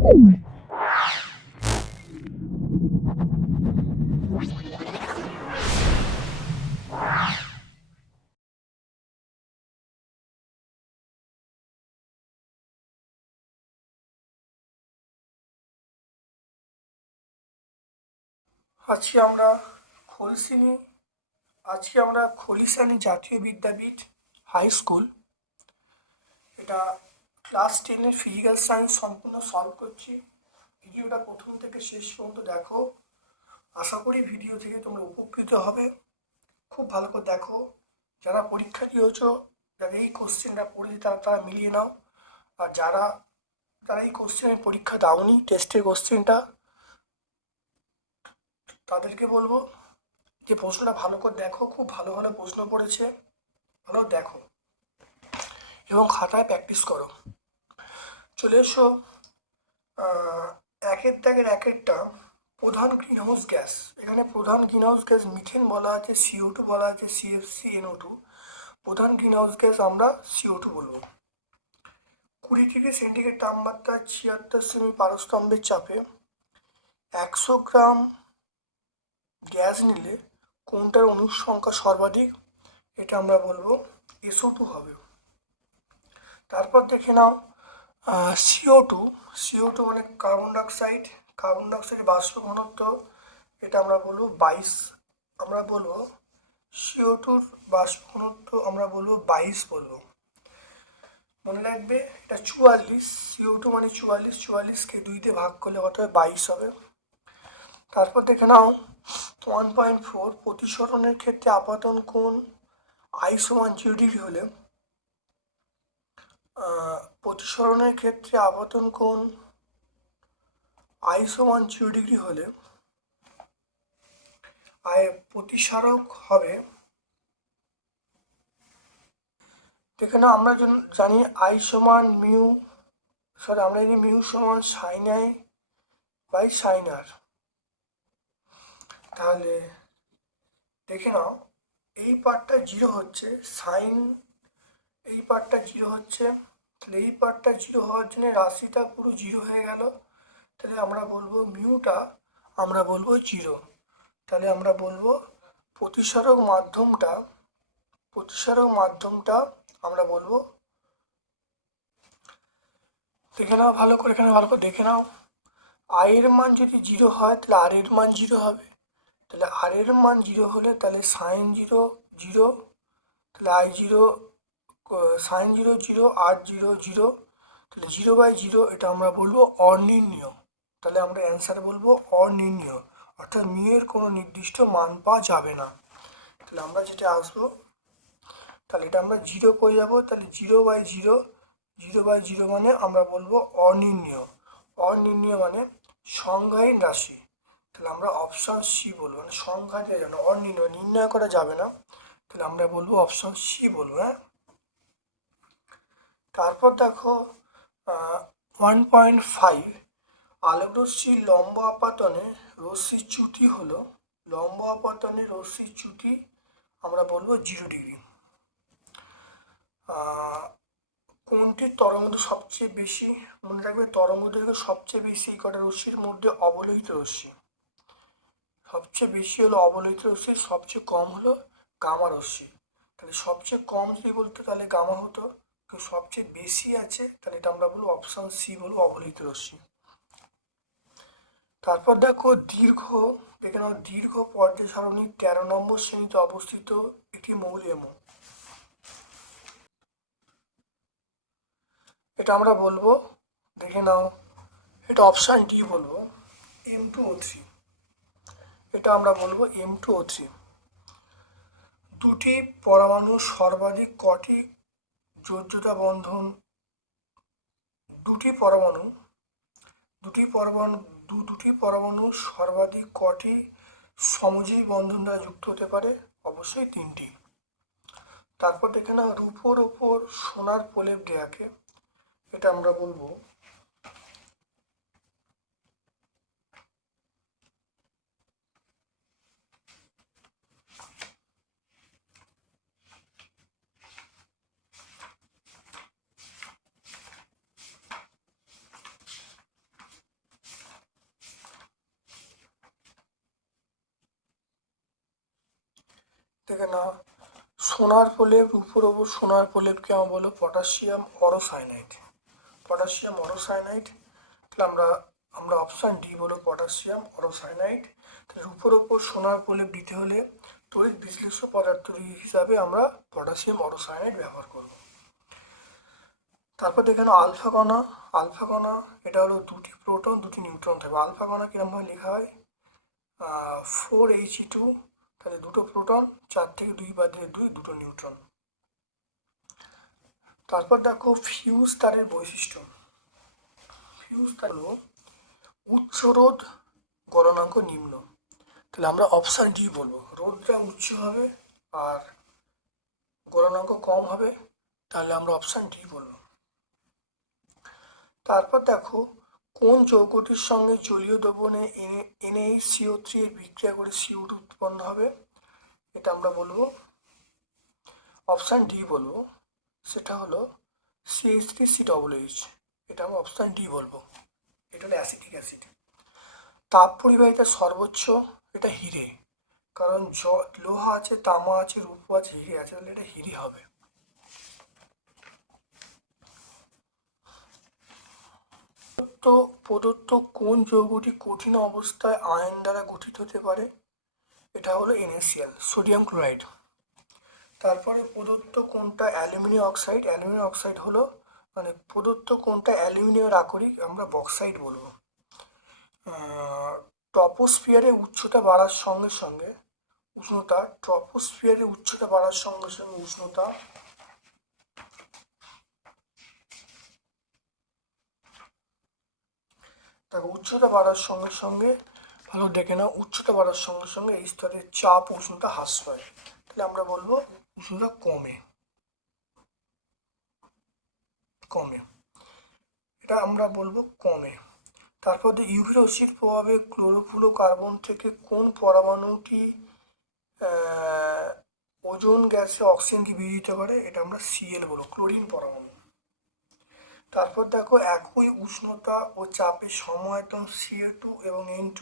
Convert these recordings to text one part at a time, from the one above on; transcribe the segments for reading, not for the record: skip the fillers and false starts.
আজকে আমরা খোলসিনি আজকে আমরা খলিশানি জাতীয় বিদ্যাপীঠ হাই স্কুল এটা ক্লাস 10-এর ফিজিক্যাল সায়েন্স সম্পূর্ণ সলভ করছি। ভিডিওটা প্রথম থেকে শেষ পর্যন্ত দেখো, আশা করি ভিডিও থেকে তোমরা উপকৃত হবে। খুব ভালো করে দেখো, যারা পরীক্ষা দিয়েছো, যারা এই কোশ্চেনটা পড়েছে তারা মিলিয়ে নাও, আর যারা যারা এই কোশ্চেনের পরীক্ষা দাওনি, টেস্টের কোশ্চেনটা, তাদেরকে বলবো যে প্রশ্নটা ভালো করে দেখো। খুব ভালো ভালো প্রশ্ন পড়েছে, ভালো দেখো এবং খাতায় প্র্যাকটিস করো। চলে এসো একের দাগের একেরটা প্রধান গ্রিনহাউস গ্যাস। এখানে প্রধান গ্রিনহাউস গ্যাস মিথেন বলা আছে, CO2 বলা আছে, CFC NO2। প্রধান গ্রিনহাউস গ্যাস আমরা CO2 বলবো। 20 ডিগ্রি সেন্টিগ্রেড তাপমাত্রা 76 সেমি পারস্তম্ভের চাপে 100 গ্রাম গ্যাস নিলে কোনটার অণুর সংখ্যা সর্বাধিক? এটা আমরা বলবো SO2 হবে। তারপর দেখে নাও CO2 মানে কার্বন ডাইঅক্সাইড বাষ্প ঘনত্ব, এটা আমরা বলবো 22। আমরা বলবো CO2-র বাষ্প ঘনত্ব আমরা বলবো 22 বলবো। মনে রাখবে এটা 44। CO2 মানে 44কে 2 ভাগ করলে কত হবে? 22 হবে। তারপর দেখে নাও 1.4 প্রতিসরণের ক্ষেত্রে আপাতন কোণ I = 0 ডিগ্রি হলে প্রতিসরণের ক্ষেত্রে আবর্তন কোণ I = 0 ডিগ্রি হলে প্রতিসারক হবে, দেখে না আমরা জানি I সমান মিউ, আমরা জানি মিউ সমান sin I by sin R। তাহলে দেখে নাও এই পার্টটা 0 হচ্ছে, সাইন এই পার্টটা 0 হচ্ছে, তাহলে এই পার্টটা 0 হওয়ার জন্য রাশিটা পুরো 0 হয়ে গেল। তাহলে আমরা বলবো মিউটা আমরা বলবো 0। তাহলে আমরা বলবো প্রতিসারক মাধ্যমটা আমরা বলবো, দেখে নাও ভালো করে, এখানে ভালো করে দেখে নাও। I এর মান যদি 0 হয় তাহলে R এর মান 0 হবে। তাহলে R এর মান 0 হলে তাহলে সাইন 0 0, তাহলে I0 সাইন 0 0, R0 0, তাহলে 0/0 এটা আমরা বলবো অনির্ণীয়। তাহলে আমরা অ্যান্সার বলবো অনির্ণীয়, অর্থাৎ মিউয়ের কোনো নির্দিষ্ট মান পাওয়া যাবে না। তাহলে আমরা যেটা আসবো, তাহলে এটা আমরা 0 পেয়ে যাবো। তাহলে 0/0 মানে আমরা বলবো অনির্ণীয় মানে সংজ্ঞাহীন রাশি। তাহলে আমরা অপশন সি বলবো, মানে সংখ্যা দেওয়া যাবে না, অনির্ণয় নির্ণয় করা যাবে না। তাহলে আমরা বলবো অপশন সি বলবো। হ্যাঁ, তারপর দেখো 1.5 আলোক রশ্মির লম্ব আপাতনে রশ্মির চ্যুতি হলো, লম্ব আপাতনে রশ্মির চ্যুতি আমরা বলবো 0 ডিগ্রি। কোনটির তরঙ্গদৈর্ঘ্য সবচেয়ে বেশি? মনে রাখবে তরঙ্গদৈর্ঘ্য সবচেয়ে বেশি এই কটা রশ্মির মধ্যে অবলোহিত রশ্মি। সবচেয়ে বেশি হলো অবলোহিত রশ্মি, সবচেয়ে কম হলো গামা রশ্মি। তাহলে সবচেয়ে কম যদি বলতো তাহলে গামা হতো, কিন্তু সবচেয়ে বেশি আছে তাহলে এটা আমরা বলবো অপশন সি বলবো অবলোহিত রশ্মি। তারপর দেখো দেখে নাও দীর্ঘ পর্যায় সারণী 13 নম্বর শ্রেণীতে অবস্থিত একটি মৌলিক। এটা আমরা বলবো, দেখে নাও এটা অপশান ডি বলবো M2O3। এটা আমরা বলবো M2O3। দুটি পরমাণু সর্বাধিক কটি যোজ্যতা বন্ধন, দুটি পরমাণু সর্বাধিক কটি সমজীবী বন্ধন দ্বারা যুক্ত হতে পারে? অবশ্যই 3টি। তারপর দেখে না রূপোর ওপর সোনার প্রলেপ দেয়াকে, এটা আমরা বলবো দেখে না, সোনার প্রলেপ, উপর ওপর সোনার প্রলেপকে আমরা বলো পটাশিয়াম অরোসায়ানাইড। পটাশিয়াম অরোসায়ানাইড, তাহলে আমরা অপশান ডি বলো পটাশিয়াম অরোসায়ানাইড। তাহলে উপর ওপর সোনার প্রলেপ দিতে হলে তড়িৎ বিশ্লেষ্য পদার্থ হিসাবে আমরা পটাশিয়াম অরোসায়ানাইড ব্যবহার করব। তারপর দেখে নাও আলফা কণা। আলফা কণা এটা হলো দুটি প্রোটন দুটি নিউট্রন থাকবে। আলফা কণা কিরমভাবে লেখা হয়, 4He2, তাহলে দুটো প্রোটন, 4 থেকে 2 বাদ দিলে 2, দুটো নিউট্রন। তারপর দেখো ফিউজ তারের বৈশিষ্ট্য। ফিউজ তার হলো উচ্চ রোধ, গলনাঙ্ক নিম্ন। তাহলে আমরা অপশান ডি বলবো, রোধটা উচ্চ হবে আর গলনাঙ্ক কম হবে, তাহলে আমরা অপশান ডি বলবো। তারপর দেখো কোন যৌগটির সঙ্গে জলীয় দ্রবণে NaCO3 এর বিক্রিয়া করে CO2 উৎপন্ন হবে, এটা আমরা বলবো অপশান ডি বলবো, সেটা হলো CH3COOH, এটা আমরা অপশান ডি বলবো, এটা হলো অ্যাসিটিক অ্যাসিড। তাপ পরিবাহিতার সর্বোচ্চ, এটা হিরে, কারণ লোহা আছে, তামা আছে, রূপ আছে, হিরে আছে, তাহলে এটা হিরে হবে। প্রদত্ত কোন যৌগটি কঠিন অবস্থায় আয়ন দ্বারা গঠিত হতে পারে, এটা হলো NaCl, সোডিয়াম ক্লোরাইড। তারপরে প্রদত্ত কোনটা অ্যালুমিনিয়াম অক্সাইড, অ্যালুমিনিয়াম অক্সাইড হলো মানে প্রদত্ত কোনটা অ্যালুমিনিয়াম আকরিক, আমরা বক্সাইড বলবো। ট্রপোস্ফিয়ারের উচ্চতা বাড়ার সঙ্গে সঙ্গে উষ্ণতা, ট্রপোস্ফিয়ারের উচ্চতা বাড়ার সঙ্গে সঙ্গে উষ্ণতা দেখো উচ্চতা বাড়ার সঙ্গে সঙ্গে, ভালো দেখে নাও, উচ্চতা বাড়ার সঙ্গে সঙ্গে এই স্তরের চাপ উষ্ণতা হ্রাস পায়, তাহলে আমরা বলবো উষ্ণতা কমে, এটা আমরা বলবো কমে। তারপর ইউভি রশ্মির প্রভাবে ক্লোরোফ্লুরোকার্বন থেকে কোন পরমাণুটি ওজোন গ্যাসে অক্সিজেনকে বিয়োজিত করে, এটা আমরা Cl বলবো, ক্লোরিন পরমাণু। তারপর দেখো একই উষ্ণতা ও চাপে সমায়তন CO2 এবং N2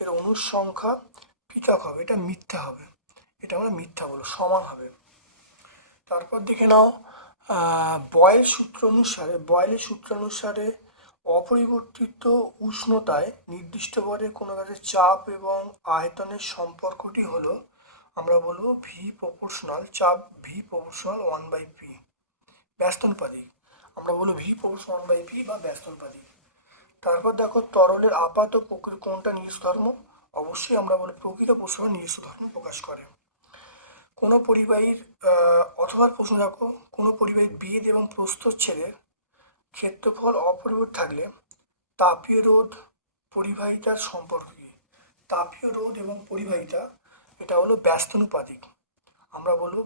এর অণুর সংখ্যা পৃথক হবে, এটা মিথ্যা হবে, এটা আমরা মিথ্যা বলবো, সমান হবে। তারপর দেখে নাও বয়েলের সূত্র অনুসারে অপরিবর্তিত উষ্ণতায় নির্দিষ্ট পরে কোনো গাছের চাপ এবং আয়তনের সম্পর্কটি হলো, আমরা বলবো ভি প্রপোর্শনাল, চাপ ভি প্রপোর্শনাল 1/p, ব্যস্তানুপাতিক, আমরা বলবো ভি প্রপোর্শনাল 1/p বা ব্যস্তানুপাতিক। তারপর দেখো তরলের আপাত প্রকৃতি কোনটা নিজস্ব ধর্ম, অবশ্যই আমরা বলি প্রকৃত প্রশ্ন নিজস্ব ধর্ম প্রকাশ করে। কোনো পরিবাহীর অথবা প্রশ্ন দেখো, কোনো পরিবাহীর বেদ এবং প্রস্থচ্ছেদের ক্ষেত্রফল অপরিবর্তিত থাকলে তাপীয় রোধ পরিবাহিতার সম্পর্ক কি, তাপীয় রোধ এবং পরিবাহিতা এটা হলো ব্যস্তানুপাতিক, আমরা বলবো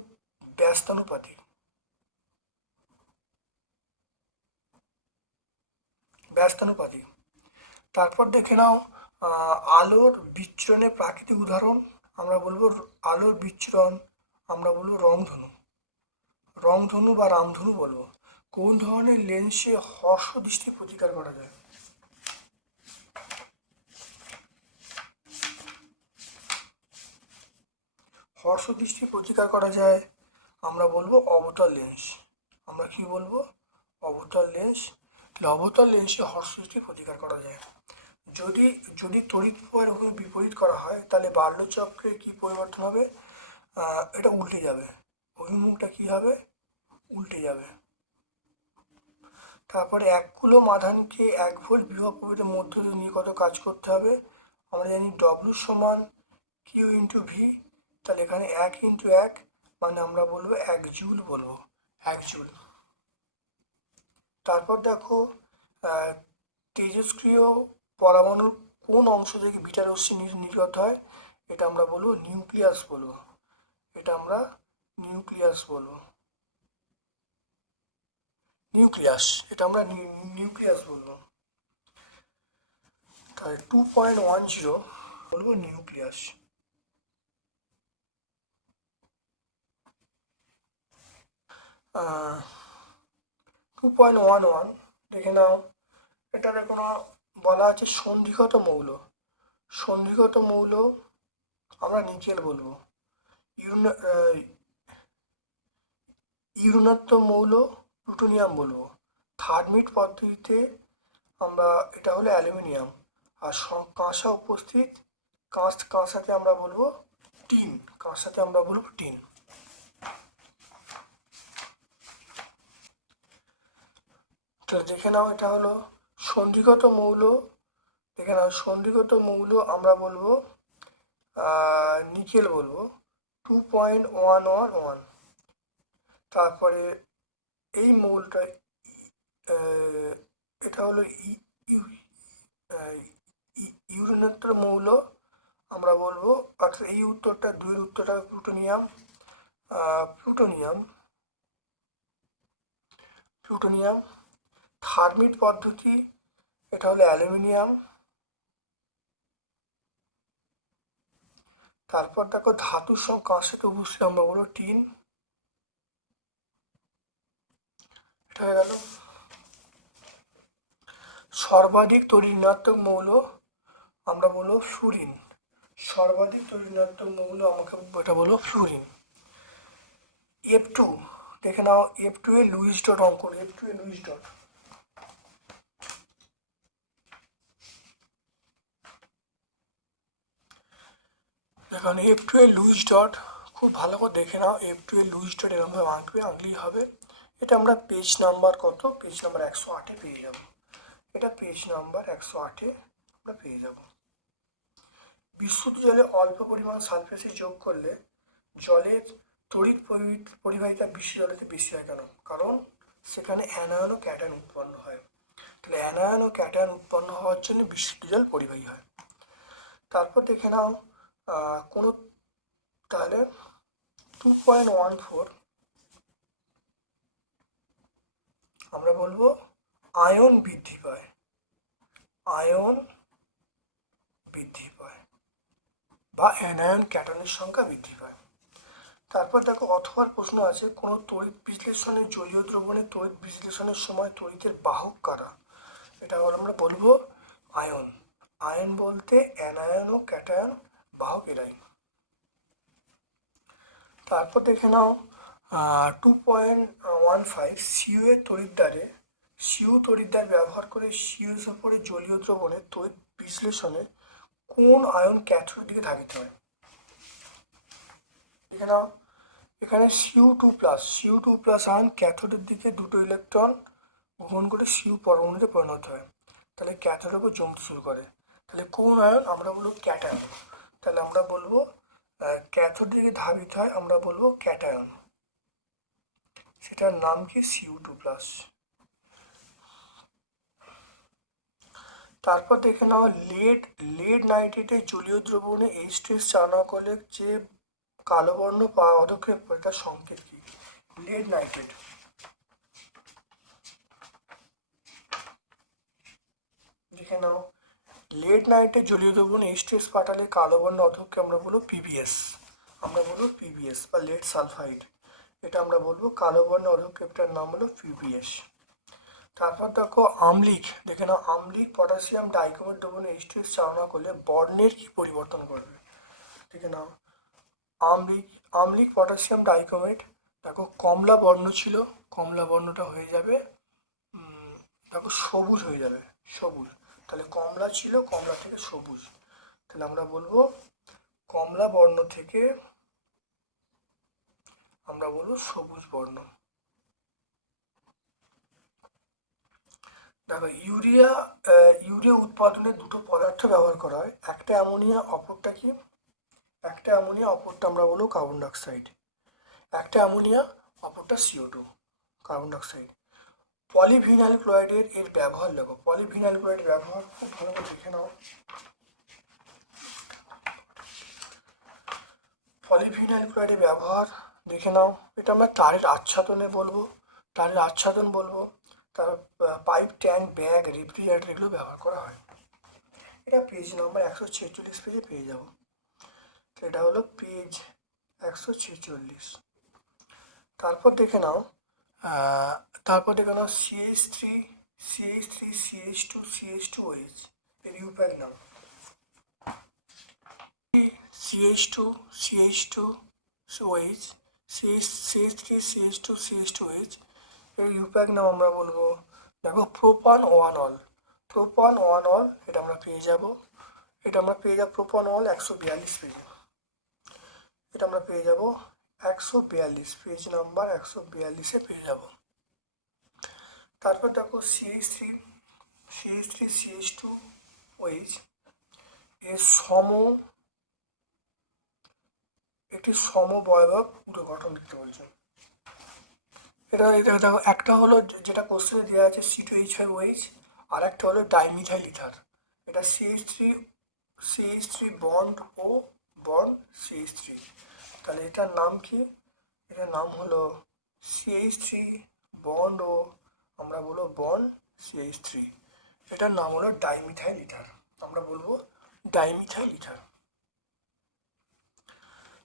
ব্যস্তানুপাতিক। তারপর দেখে নাও আলোর বিচ্ছুরণের প্রাকৃতিক উদাহরণ, আমরা বলবো আলোর বিচ্ছুরণ, আমরা বলবো রংধনু বা রামধনু বলবো। কোন ধরনের লেন্সে হর্ষ দৃষ্টি প্রতিকার করা যায়, হর্ষ দৃষ্টি প্রতিকার করা যায়, আমরা বলবো অবতল লেন্স, আমরা কি বলবো অবতল লেন্স। অবতল লেন্সে হর্ষ দৃষ্টি প্রতিকার করা যায়। যদি তড়িৎ প্রবাহের বিপরীত করা হয় তাহলে বার্লো চক্রে কি পরিবর্তন হবে, এটা উল্টে যাবে, অভিমুখটা কি হবে, উল্টে যাবে। তারপরে 1 কুলম্ব আধানকে 1 ভোল্ট বিভব প্রভেদের মধ্য দিয়ে নিয়ে কত কাজ করতে হবে, আমরা জানি ডব্লিউ সমান কিউ ইন্টু ভি, তাহলে এখানে 1 ইন্টু 1 মানে আমরা বলবো 1 জুল বলবো, 1 জুল। তারপর দেখো তেজস্ক্রিয় পরমাণুর কোন অংশ থেকে বিটা রশ্মি নির্গত হয়, এটা আমরা বলবো নিউক্লিয়াস বলবো, এটা আমরা নিউক্লিয়াস বলবো, এটা আমরা নিউক্লিয়াস বলবো। তাহলে 2.10 বলবো নিউক্লিয়াস। 2.11 দেখে নাও, এটাতে কোনো বলা আছে সন্ধিগত মৌল আমরা নিকেল বলবো, ইউরেনাত্মক মৌল প্লুটোনিয়াম বলবো। থার্মিট পদ্ধতিতে আমরা এটা হলো অ্যালুমিনিয়াম, আর কাঁসা উপস্থিত কাঁসাতে আমরা বলবো টিন, কাঁসাতে আমরা বলবো টিন। তো দেখে নাও, এটা হলো সন্ধিগত মৌল। দেখে নাও, সন্ধিগত মৌল আমরা বলবো নিকেল বলবো 2.111। তারপরে এই মৌলটা এটা হলো ইউরেনাত্মক মৌল আমরা বলবো, অর্থাৎ এই উত্তরটা দুইয়ের উত্তরটা প্লুটোনিয়াম। প্লুটোনিয়াম প্লুটোনিয়াম থার্মিট পদ্ধতি এটা হলো অ্যালুমিনিয়াম। তারপর দেখো ধাতুর সঙ্গে কাঁসাতে উপস্থিত আমরা বলবো টিন। এটা হয়ে গেল। সর্বাধিক তড়িৎ-ঋণাত্মক মৌল আমরা বলবো ফ্লুরিন। সর্বাধিক তড়িৎ-ঋণাত্মক মৌল আমাকে এটা বলবো ফ্লুরিন। F2 দেখে নাও, F2 এ লুইস ডট অঙ্কন, F2 এ লুইস ডট। দেখুন F2 এ লুইস ডট খুব ভালো করে দেখে নাও, F2 এ লুইস ডট এরকমভাবে আঁকবে, আঁকলেই হবে। এটা আমরা পেজ নাম্বার কত, পেজ নাম্বার 108-এ পেয়ে যাব। এটা পেজ নাম্বার 108-এ আমরা পেয়ে যাব। বিশুদ্ধ জলে অল্প পরিমাণ সালফেট যোগ করলে জলের তড়িৎ পরিবাহিতা বিশ্ব জলেতে বেশি হয় কেন? কারণ সেখানে অ্যানায়ন ও ক্যাটায়ন উৎপন্ন হয়। তাহলে অ্যানায়ন ও ক্যাটায়ন উৎপন্ন হওয়ার জন্য বিশুদ্ধ জল পরিবাহী হয়। তারপর দেখে নাও কোনো, তাহলে 2.14 আমরা বলবো আয়ন বৃদ্ধি পায়, আয়ন বৃদ্ধি পায় বা অ্যানায়ন ক্যাটায়নের সংখ্যা বৃদ্ধি পায়। তারপর দেখো অথবার প্রশ্ন আছে, কোনো তড়িৎ বিশ্লেষণে জলীয় দ্রবণে তড়িৎ বিশ্লেষণের সময় তড়িতের বাহক কারা? এটা আমরা বলবো আয়ন। আয়ন বলতে অ্যানায়ন ও ক্যাটায়ন বাহক এরাই। তারপর দেখে নাও 2.15 সিউ এর তড়িৎদ্বারে, সিউ তড়িৎদ্বার ব্যবহার করে সিউ ওপরে জলীয় দ্রবণে তড়িৎ বিশ্লেষণে কোন আয়ন ক্যাথোডের দিকে ধাবিত হয়? দেখে নাও, এখানে Cu2+ আয়ন ক্যাথোডের দিকে দুটো ইলেকট্রন গ্রহণ করে সিউ পরমাণুতে পরিণত হয়, তাহলে ক্যাথোডের উপর জমতে শুরু করে। তাহলে কোন আয়ন? আমরা বলবো ক্যাটায়ন। তাহলে আমরা বলবো ক্যাথোড দিকে ধাবিত হয়, আমরা বলবো ক্যাটায়ন, সেটার নাম কি Cu2+। তারপর দেখে নাও লেড নাইট্রেটের জলীয় দ্রবণে H2S চালনা করলে যে কালো বর্ণ পাওয়া পদক্ষেপ, এটার সংকেত কি? লেড নাইট্রেট, দেখে নাও, লেড নাইট্রেট জলীয় দ্রবণে H2S পাঠালে কালো বর্ণ অধককে আমরা বলবো PbS, আমরা বলবো PbS বা লেড সালফাইড, এটা আমরা বলবো কালো বর্ণ অধক্ষেপটার নাম হলো PbS। তারপর দেখো আম্লিক, দেখে নাও, আম্লিক পটাশিয়াম ডাইক্রোমেট দ্রবণে H2S চালনা করলে বর্ণের কি পরিবর্তন করবে? দেখে নাও, আম্লিক পটাশিয়াম ডাইক্রোমেট, দেখো কমলা বর্ণ ছিল, কমলা বর্ণটা হয়ে যাবে দেখো সবুজ হয়ে যাবে, সবুজ। তাহলে কমলা ছিল, কমলা থেকে সবুজ, তাহলে আমরা বলবো কমলা বর্ণ থেকে আমরা বলবো সবুজ বর্ণ। দেখো ইউরিয়া উৎপাদনে দুটো পদার্থ ব্যবহার করা হয়, একটা অ্যামোনিয়া, অপরটা কি? একটা অ্যামোনিয়া, অপরটা আমরা বলবো কার্বন ডাইঅক্সাইড। একটা অ্যামোনিয়া, অপরটা CO2, কার্বন ডাইঅক্সাইড। পলিভিনাইল ক্লোরাইডের এর ব্যবহার লেখো। পলিভিনাইল ক্লোরাইডের ব্যবহার খুব ভালো করে দেখে নাও। পলিভিনাইল ক্লোরাইডের ব্যবহার দেখে নাও, এটা আমরা তারের আচ্ছাদনে বলবো, তারের আচ্ছাদন বলবো, তার পাইপ, ট্যাঙ্ক, ব্যাগ, রেফ্রিজারেটর এগুলো ব্যবহার করা হয়। এটা পেজ নাম্বার 146 পেজে পেয়ে যাব। এটা হলো পেজ 146। তারপর দেখে নাও CH3 CH2 CH2OH এর ইউপ্যাক নাম। CH2 OH, CH3 CH2 CH2H। এর ইউপ্যাক নাম আমরা বলবো, দেখো প্রোপান ওয়ান অল, প্রোপান ওয়ান অল, এটা আমরা পেয়ে যাব, প্রোপান অল 142 পেজে, এটা আমরা পেয়ে যাব 142, পেজ নাম্বার 142-এ পেয়ে যাব। তারপর দেখো CH3 CH2OH এর একটি সমবয়ব পুরো গঠন লিখতে বলছে। এটা দেখো, একটা হলো যেটা কোশ্চেনে দেওয়া আছে C2H5OH, আর একটা হলো ডাইমিথাইল ইথার। এটা CH3 বন্ড ও বন্ড CH3, তাহলে এটার নাম কি? এটার নাম হলো CH3 বন্ড ও আমরা বলবো বন্ড CH3, এটার নাম হলো ডাইমিথাইল ইথার, আমরা বলবো ডাইমিথাইল ইথার।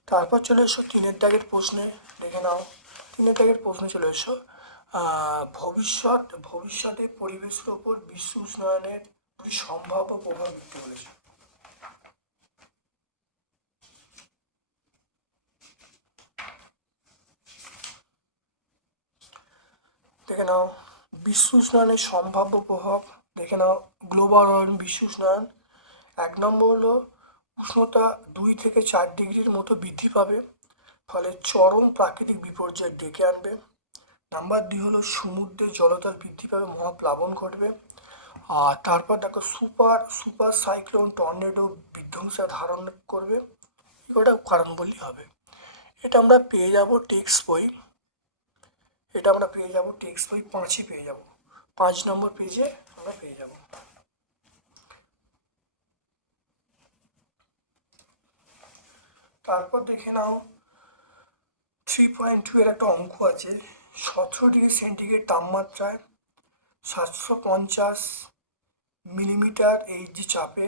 তারপর চলে এসো 3-এর দাগের প্রশ্নে, দেখে নাও 3-এর দাগের প্রশ্নে চলে এসো। ভবিষ্যতে পরিবেশের ওপর বিশ্ব উষ্ণায়নের দুটি সম্ভাব্য প্রভাব লিখতে বলেছে। দেখে নাও বিশ্ব উষ্ণায়নের সম্ভাব্য প্রভাব, দেখে নাও গ্লোবাল ওয়ার্মিং, বিশ্ব উষ্ণায়ন। 1 নম্বর হলো উষ্ণতা 2 থেকে 4 ডিগ্রির মতো বৃদ্ধি পাবে, ফলে চরম প্রাকৃতিক বিপর্যয় ডেকে আনবে। নাম্বার 2 হলো সমুদ্রের জলতল বৃদ্ধি পাবে, মহাপ্লাবন ঘটবে। আর তারপর দেখো সুপার সাইক্লোন টর্নেডো বিধ্বংসী ধারণ করবে, ওটা কারণ বললেই হবে। এটা আমরা পেয়ে যাব টেক্সট বই, 5-এ পেয়ে যাব, 5 নম্বর পেজে আমরা পেয়ে যাব। তারপর দেখে নাও 3.2 এর একটা অঙ্ক আছে, 17 ডিগ্রি সেন্টিগ্রেড তাপমাত্রায় 750 মিলিমিটার এইচজি চাপে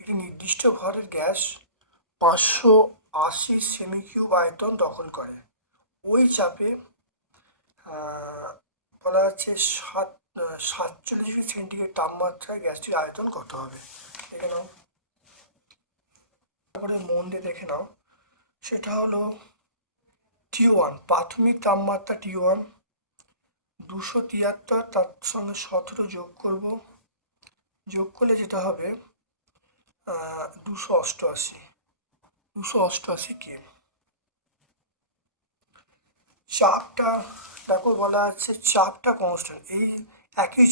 একটি নির্দিষ্ট ভরের গ্যাস 580 সেমি কিউব আয়তন দখল করে। ওই চাপে বলা যাচ্ছে 47 ডিগ্রি সেন্টিগ্রেড তাপমাত্রায় গ্যাসটির আয়তন কত হবে, দেখে নাও। তারপরে মন দিয়ে দেখে নাও, সেটা হলো T1, প্রাথমিক তাপমাত্রা T1 273, তার সঙ্গে 17 যোগ করলে যেটা হবে 288 কে। চাপটা দেখো বলা আছে চাপটা কনস্ট্যান্ট, এই একই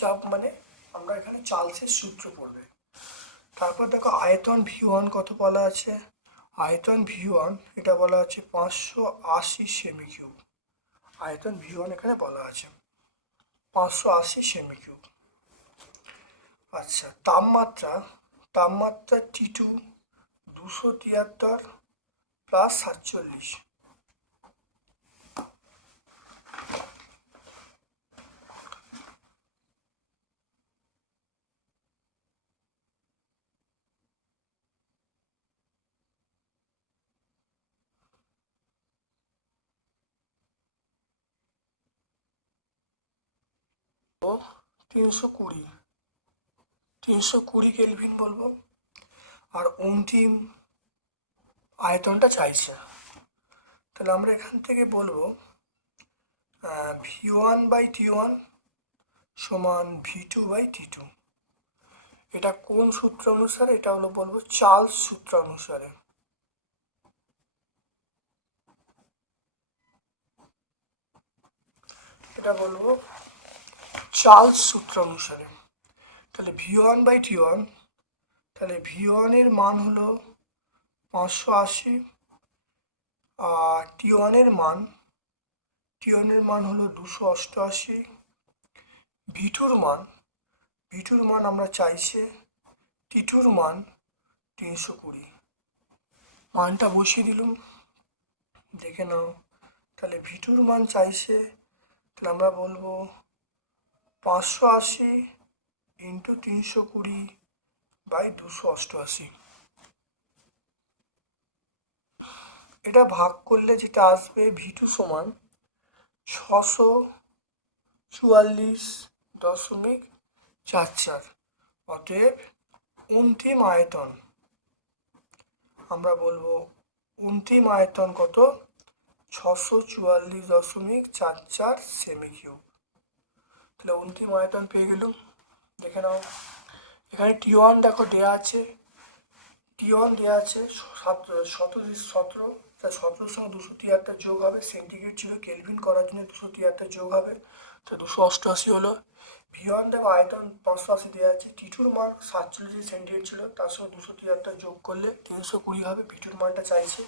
চাপ মানে আমরা এখানে চার্লসের সূত্র পড়বে। তারপর দেখো আয়তন V1 কত বলা আছে, আয়তন V1 এটা বলা আছে 580 সেমি কিউব, আয়তন V1 এখানে বলা আছে 580 সেমি কিউব। আচ্ছা তাপমাত্রা T2 273 প্লাস 47, ও 320 কেলভিন বলবো। আর অন্তিম আয়তনটা চাইছে, তাহলে আমরা এখান থেকে বলবো V1/T1 সমান V2/T2। এটা কোন সূত্র অনুসারে? এটা হলো বলবো চার্লস সূত্র অনুসারে। এটা বলবো চার্লস সূত্র অনুসারে। তাহলে V1/T1, তাহলে V1 এর মান হলো 580, আর T1 এর মান হলো 288। V2 মান আমরা চাইছে T2 মান 320, মানটা বসিয়ে দিলাম, দেখে নাও। তাহলে V2 মান চাইছে, তাহলে আমরা বলবো 580 ইন্টু 320/288। এটা ভাগ করলে যেটা আসবে V2 সমান 644.44। অতএব অন্তিম আয়তন আমরা বলবো অন্তিম আয়তন কত? 644.44 সেমি কিউব। তাহলে অন্তিম আয়তন পেয়ে গেলুম। দেখে নাও এখানে T1 দেখো দেওয়া আছে, T1 দেওয়া আছে 17, তাই 17 সঙ্গে 273 যোগ হবে, সেন্টিগ্রেড ছিল, কেলভিন করার জন্য 273 যোগ হবে, তো 288 হলো। V1 দেখো আয়তন 580 দেওয়া আছে, T2-র মান 47 সেন্টিগ্রেড ছিল, তার সঙ্গে 273 যোগ করলে 320 হবে, V2-র মানটা চাইছে।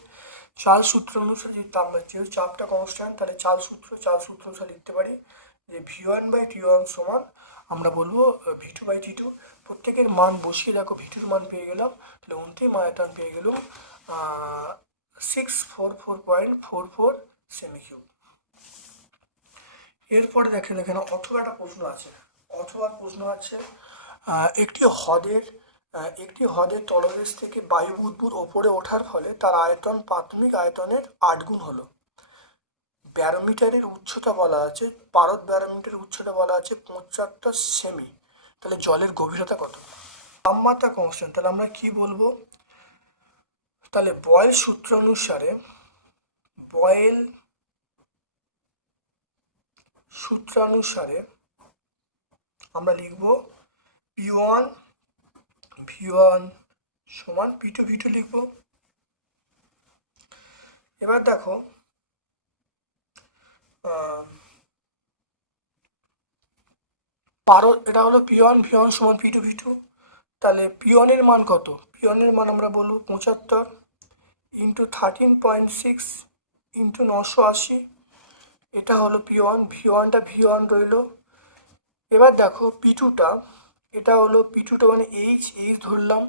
চার্ল সূত্র অনুসারে যদি যেহেতু চাপটা কনস্ট্যান্ট, তাহলে চার্ল সূত্র অনুসারে লিখতে পারি যে V1/T1 সমান আমরা বলবো V2/T2। প্রত্যেকের মান বসিয়ে দেখো V2-র মান পেয়ে গেলাম, তাহলে অন্তিম আয়তন পেয়ে গেলাম 644.44 সেমি কিউব। এরপরে দেখেন এখানে অথবা একটা প্রশ্ন আছে, একটি হ্রদের তলদেশ থেকে বায়ু বুদবুদ ওপরে ওঠার ফলে তার আয়তন প্রাথমিক আয়তনের 8 গুণ হলো। ব্যারোমিটারের উচ্চতা বলা আছে, পারদ ব্যারোমিটারের উচ্চতা বলা আছে 75 সেমি, তাহলে জলের গভীরতা কত? তাপমাত্রা কনস্ট্যান্ট, তাহলে আমরা কি বলবো? তাহলে বয়েল সূত্র অনুসারে আমরা লিখব V1 সমান P2 লিখব। এবার দেখো এটা হলো P1 সমান P2, তাহলে P1 এর মান কত? P1 এর মান আমরা বলবো 75 ইন্টু 13.6 ইন্টু 980, এটা হলো V1টা রইল। এবার দেখো P2টা, এটা হলো P2টা মানে H ধরলাম,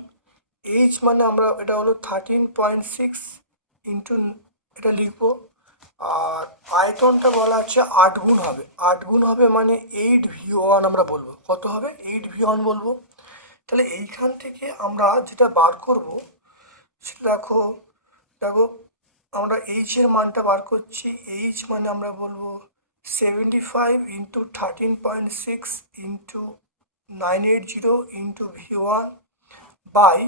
H মানে আমরা এটা হলো 13.6 ইন্টু এটা লিখবো, আর আয়তনটা বলা আছে 8 গুণ হবে, 8 গুণ হবে মানে 8V1 আমরা বলবো, কত হবে? 8V1 বলবো। তাহলে এইখান থেকে আমরা যেটা বার করব সেটা দেখো আমরা H এর মানটা বার করছি, H মানে আমরা বলবো 75 into 13.6 into 980 into V1 by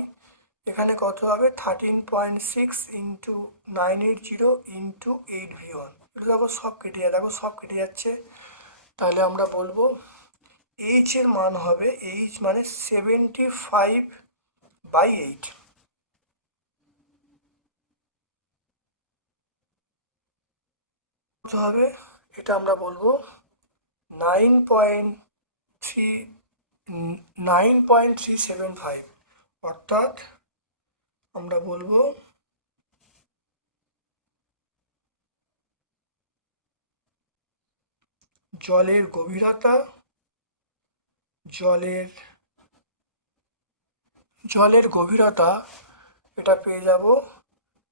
এখানে কত হবে 13.6 ইন্টু 980 ইন্টু 8V1। এটা দেখো সব কেটে যাচ্ছে, তাহলে আমরা বলবো H এর মান হবে, H মানে 75/8 হবে, এটা আমরা বলবো 9.375, অর্থাৎ আমরা বলবো জলের গভীরতা এটা পেয়ে যাব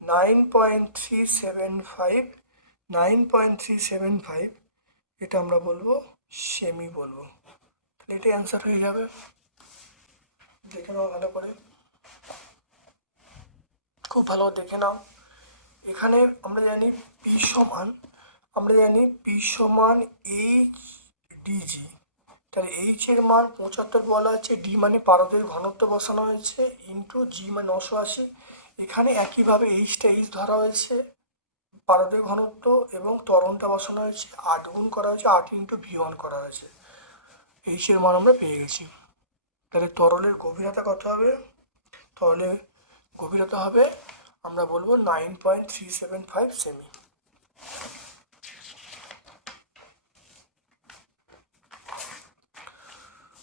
9.375, এটা আমরা বলবো সেমি বলবো। তাহলে এটাই অ্যান্সার হয়ে যাবে। দেখে নাও ভালো করে, খুব ভালো দেখে নাও। এখানে আমরা জানি P সমান HDG, তাহলে H এর মান 75 বলা আছে, D মানে পারদের ঘনত্ব বসানো হয়েছে, ইন্টু G মানে 980। এখানে একইভাবে H ধরা হয়েছে, পারদের ঘনত্ব এবং ত্বরণটা বসানো হয়েছে, 8 গুণ করা হয়েছে, 8 ইন্টু V1 করা হয়েছে, H এর মান আমরা পেয়ে গেছি। তাহলে তরলের গভীরতা কত হবে? তরলের গভীরতা হবে আমরা বলবো 9.375 সেমি।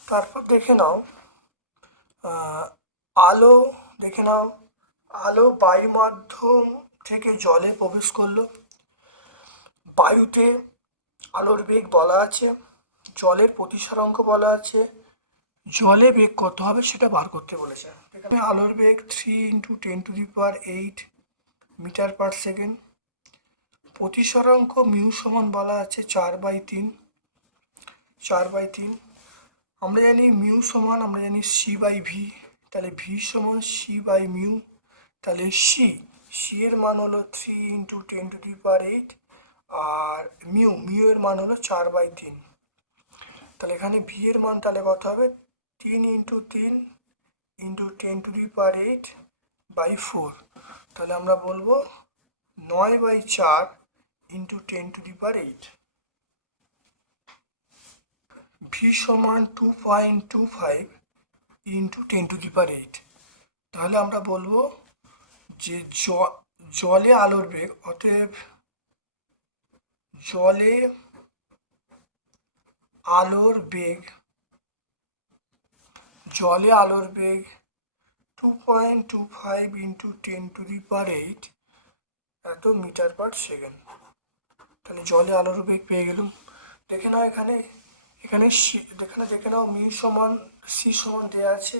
তারপর দেখে নাও আলো বায়ু মাধ্যম থেকে জলে প্রবেশ করলো, বায়ুতে আলোর বেগ বলা আছে, জলের প্রতিসরাঙ্ক বলা আছে, জলে বেগ কত হবে সেটা বার করতে বলেছে। এখানে আলোর বেগ 3 ইন্টু 10⁸ মিটার পার সেকেন্ড, প্রতিসরাঙ্ক মিউ সমান বলা আছে 4/3, আমরা জানি মিউ সমান আমরা জানি C/V, তাহলে V সমান C/μ, তাহলে C এর মান হলো 3 ইন্টু 10⁸, আর মিউ এর মান হলো 4/3, তাহলে এখানে V এর মান তাহলে কত হবে 3 ইন্টু 3 ইন্টু 10⁸/4, তাহলে আমরা বলবো 9/4 ইন্টু 10⁸ ভি সমান 2.25 ইন্টু 10⁸। তাহলে আমরা বলবো যে জলে আলোর বেগ, অতএব জলে আলোর বেগ 2.25 ইন্টু 10⁸ এত মিটার পার সেকেন্ড। তাহলে জলে আলোর বেগ পেয়ে গেলাম। দেখে নাও এখানে দেখে নাও মিউ সমান সি সমান দেওয়া আছে,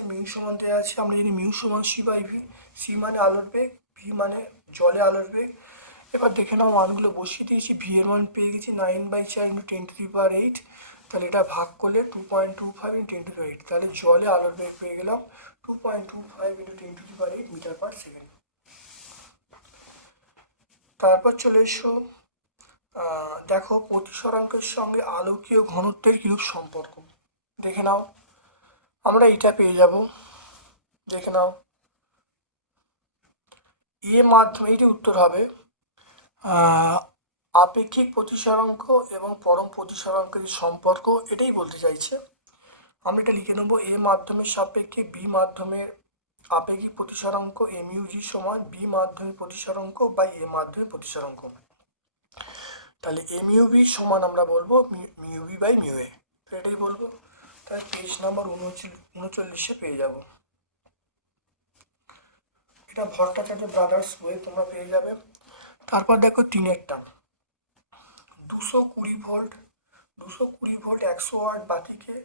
আমরা জানি মিউ সমান c/v। সি মানে আলোর বেগ, ভি মানে জলে আলোর বেগ। এবার দেখে নাও মানগুলো বসিয়ে দিয়েছি, ভি এর মান পেয়ে গেছি 9/4 ইন্টু 10⁸। তাহলে এটা ভাগ করলে 2.25 ইন্টু 10⁸। তাহলে জলে আলোর বেগ পেয়ে গেলাম 2.25 ইন্টু 10⁸ মিটার পার সেকেন্ড। তারপর চলে এসো, দেখো প্রতিসরাঙ্কের সঙ্গে আলোকীয় ঘনত্বের কিরূপ সম্পর্ক। দেখে নাও, আমরা এটা পেয়ে যাব। দেখে নাও, মাধ্যমে এটি উত্তর হবে আপেক্ষিক প্রতিসরাঙ্ক এবং পরম প্রতিসরাঙ্কের সম্পর্ক, এটাই বলতে চাইছে। আমরা এটা লিখে নেবো, এ মাধ্যমের সাপেক্ষে বি মাধ্যমের আপেক্ষিক প্রতিসরাঙ্ক মিউ/জি সমান বি মাধ্যমের প্রতিসরাঙ্ক বাই এ মাধ্যমের প্রতিসরাঙ্ক। তাহলে মিউ/বি সমান আমরা বলবো মিউ/বি বাই মিউ/এ, তো এটাই বলবো। তাহলে পেজ নাম্বার 39 পেয়ে যাব। এটা ভট্টাচার্য ব্রাদার্স বই তোমরা পেয়ে যাবে। তারপর দেখো 3-এরটা, 220 ভোল্ট 100 ওয়াট বাতিকে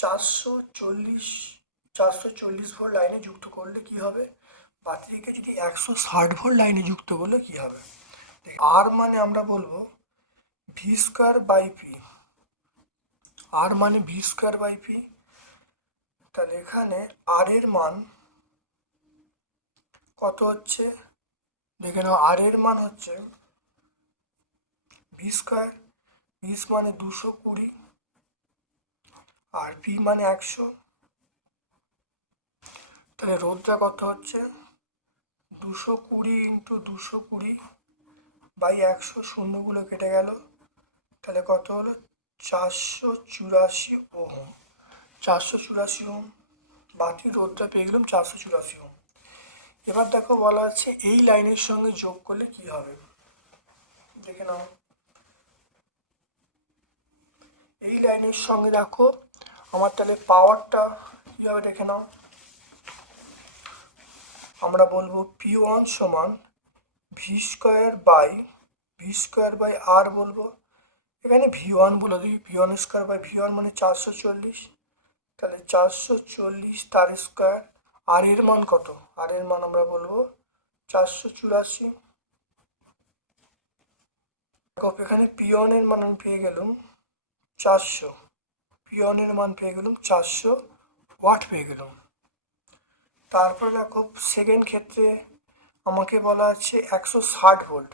440 ভোল্ট লাইনে যুক্ত করলে কি হবে। বাতিকে যদি 160 ভোল্ট লাইনে যুক্ত করলে কি হবে। আর মানে আমরা বলবো v²/p, আর মানে v²/p। তাহলে এখানে আর এর মান কত হচ্ছে, দেখে নাও, আর এর মান হচ্ছে v², মানে 220 আর পি মানে 100। তাহলে রোধটা কত হচ্ছে 220 ইন্টু 220 বাই 100, শূন্যগুলো কেটে গেল। তাহলে কত হলো 484 ওহম। 484 ওহম বাতির রোধটা পেয়ে গেলাম 484 ওহম। এবার দেখো বলা আছে এই লাইনের সঙ্গে যোগ করলে কি হবে। দেখে নাও, এই লাইনের সঙ্গে দেখো আমার তাহলে পাওয়ারটা কি হবে, দেখে নাও। আমরা বলবো P1 সমান v² আর বলবো। এখানে V1 বলে দিই, v1² মানে 440। তাহলে 440 তার স্কোয়ার। আর এর মান কত, আর এর মান আমরা বলবো 484। এখানে P1 এর মান আমি পেয়ে গেলাম 400, P1 এর মান পেয়ে গেলাম 400 ওয়াট পেয়ে গেলাম। তারপরে দেখো সেকেন্ড ক্ষেত্রে আমাকে বলা আছে 160 ভোল্ট,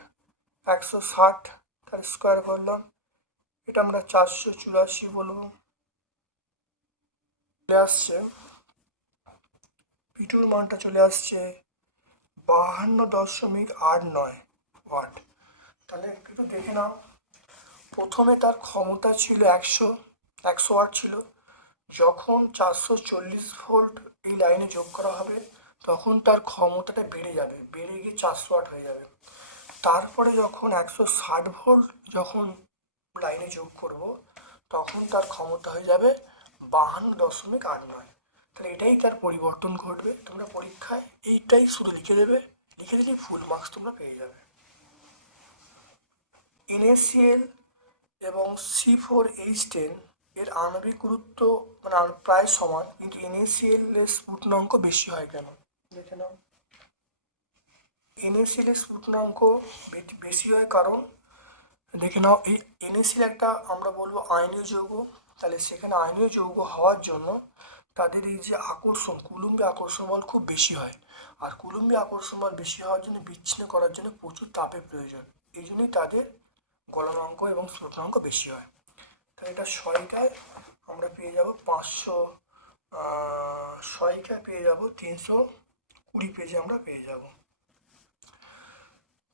160 তার স্কোয়ার করলাম, এটা আমরা 484 বলবো। চলে আসছে পিটুর মানটা চলে আসছে 52.89 ওয়াট। তাহলে একটু দেখে নাও, প্রথমে তার ক্ষমতা ছিল 100 ওয়াট ছিল। যখন 440 ভোল্ট এই লাইনে যোগ করা হবে তখন তার ক্ষমতাটা বেড়ে যাবে, বেড়ে গিয়ে 400 ওয়াট হয়ে যাবে। তারপরে যখন 160 ভোল্ট যখন লাইনে যোগ করব তখন তার ক্ষমতা হয়ে যাবে 52.89। তাহলে এটাই তার পরিবর্তন ঘটবে। তোমরা পরীক্ষায় এইটাই শুধু লিখে দেবে, লিখে দিলেই ফুল মার্কস তোমরা পেয়ে যাবে। NaCl এবং C4H10 এর আণবিক গুরুত্ব মানে প্রায় সমান, কিন্তু NaCl এর স্ফুটনাঙ্ক বেশি হয় কেন, দেখে নাও। NaCl এর স্ফুটনাঙ্ক বেশি হয় কারণ দেখে নাও, এই NaCl একটা আমরা বলবো আয়নীয় যৌগ। তাহলে সেখানে আয়নীয় যৌগ হওয়ার জন্য তাদের এই যে আকর্ষণ, কুলম্বে আকর্ষণ বল খুব বেশি হয়। আর কুলম্বে আকর্ষণ বল বেশি হওয়ার জন্য বিচ্ছিন্ন করার জন্য প্রচুর তাপের প্রয়োজন। এই জন্যই তাদের গলনাঙ্ক এবং স্ফুটনাঙ্ক বেশি হয়। তাহলে এটা সয়টায় আমরা পেয়ে যাব 500, সয়টায় পেয়ে যাব 320 পেজে আমরা পেয়ে যাব।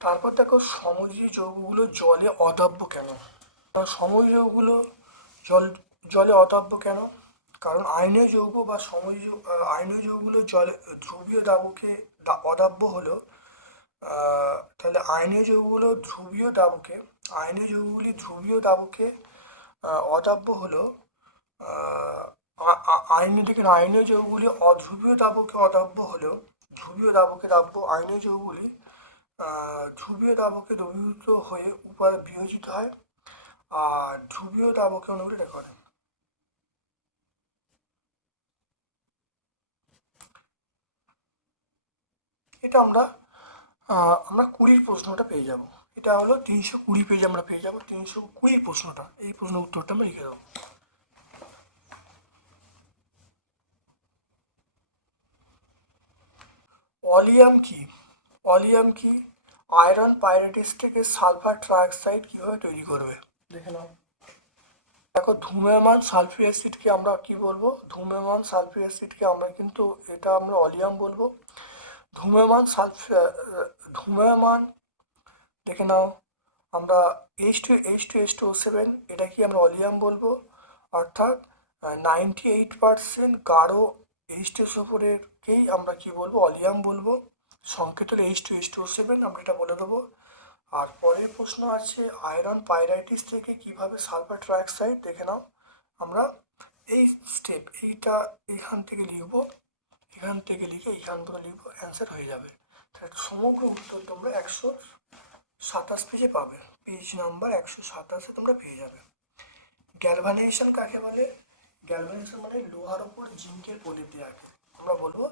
তারপর দেখো সমযোজী যৌগগুলো জলে অদাব্য কেন? সমযোজী যৌগগুলো জলে অদাব্য কেন? কারণ আয়নীয় যৌগ বা আয়নীয় যৌগগুলো জলে ধ্রুবীয় দাবকে অদাব্য হলো। তাহলে আয়নীয় যৌগগুলি ধ্রুবীয় দাবকে অদাব্য হলো। আয়নীয় যৌগগুলি অধ্রুবীয় দাবকে অদাব্য হলেও ধ্রুবীয় দাবকে দাব্য আয়নীয় যৌগগুলি ধ্রুবীয় দাবকে দ্রবীভূত হয়ে উপাদানে বিয়োজিত হয় আর ধ্রুবীয় দাবকে অনুকূলে করে। এটা আমরা 20 প্রশ্নটা পেয়ে যাব। এটা হলো 320 পেজ আমরা পেয়ে যাব। 320 প্রশ্নটা, এই প্রশ্নের উত্তরটা আমরা লিখে দেবো। অলিয়াম কি? আয়রন পাইরেটেস থেকে সালফার ট্রাইঅক্সাইড কিভাবে তৈরি করবে দেখে নাও। দেখো ধূম্রমান সালফিউরিক অ্যাসিডকে আমরা কি বলবো? এটা আমরা অলিয়াম বলবো। ধূম্রমান দেখে নাও, আমরা H2SO7 এটা কি আমরা অলিয়াম বলবো। অর্থাৎ 98% গাঢ় H2SO4-কেই আমরা কি বলবো? অলিয়াম বলবো। সংকেত হলো H2SO7, আমরা এটা বলে দেবো। আর পরের প্রশ্ন আছে আয়রন পাইরাইটিস থেকে কিভাবে সালফার ট্রাইঅক্সাইড, দেখে নাও। আমরা এইটা এখান থেকে লিখে এইখান থেকে লিখবো, অ্যান্সার হয়ে যাবে। তাহলে সমগ্র উত্তর তোমরা 127 পেজে পাবে। পেজ নাম্বার 127-এ তোমরা পেয়ে যাবে। গ্যালভানাইজেশন কাকে বলে? গ্যালভানাইজেশন মানে লোহার ওপর জিঙ্কের প্রদীপ দেওয়াকে আমরা বলবো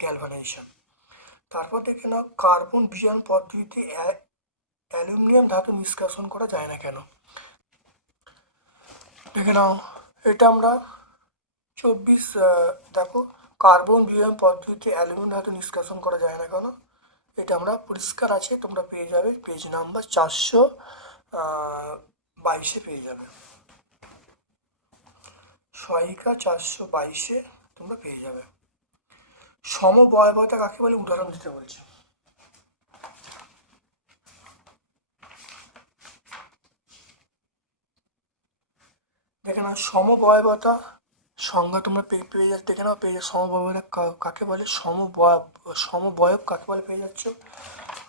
গ্যালভানাইজেশন। তারপর দেখে নাও কার্বন বিজারণ পদ্ধতিতে অ্যালুমিনিয়াম ধাতু নিষ্কাশন করা যায় না কেন? দেখে নাও, এটা আমরা 24 দেখো কার্বন বিজারণ পদ্ধতিতে অ্যালুমিনিয়াম ধাতু নিষ্কাশন করা যায় না কেন? এটা আমরা পরিষ্কার আছে, তোমরা পেয়ে যাবে পেজ নাম্বার 422-এ পেয়ে যাবে। সহায়িকা 422-এ তোমরা পেয়ে যাবে। সমবয়বতা কাকে বলে উদাহরণ দিতে বলছে। দেখে না সমবয়বতা সংজ্ঞা তোমরা পেয়ে যাচ্ছ। দেখে নাও পেয়ে যাচ্ছ সমবয়বতা কাকে বলে, সমবয়ব কাকে বলে পেয়ে যাচ্ছ।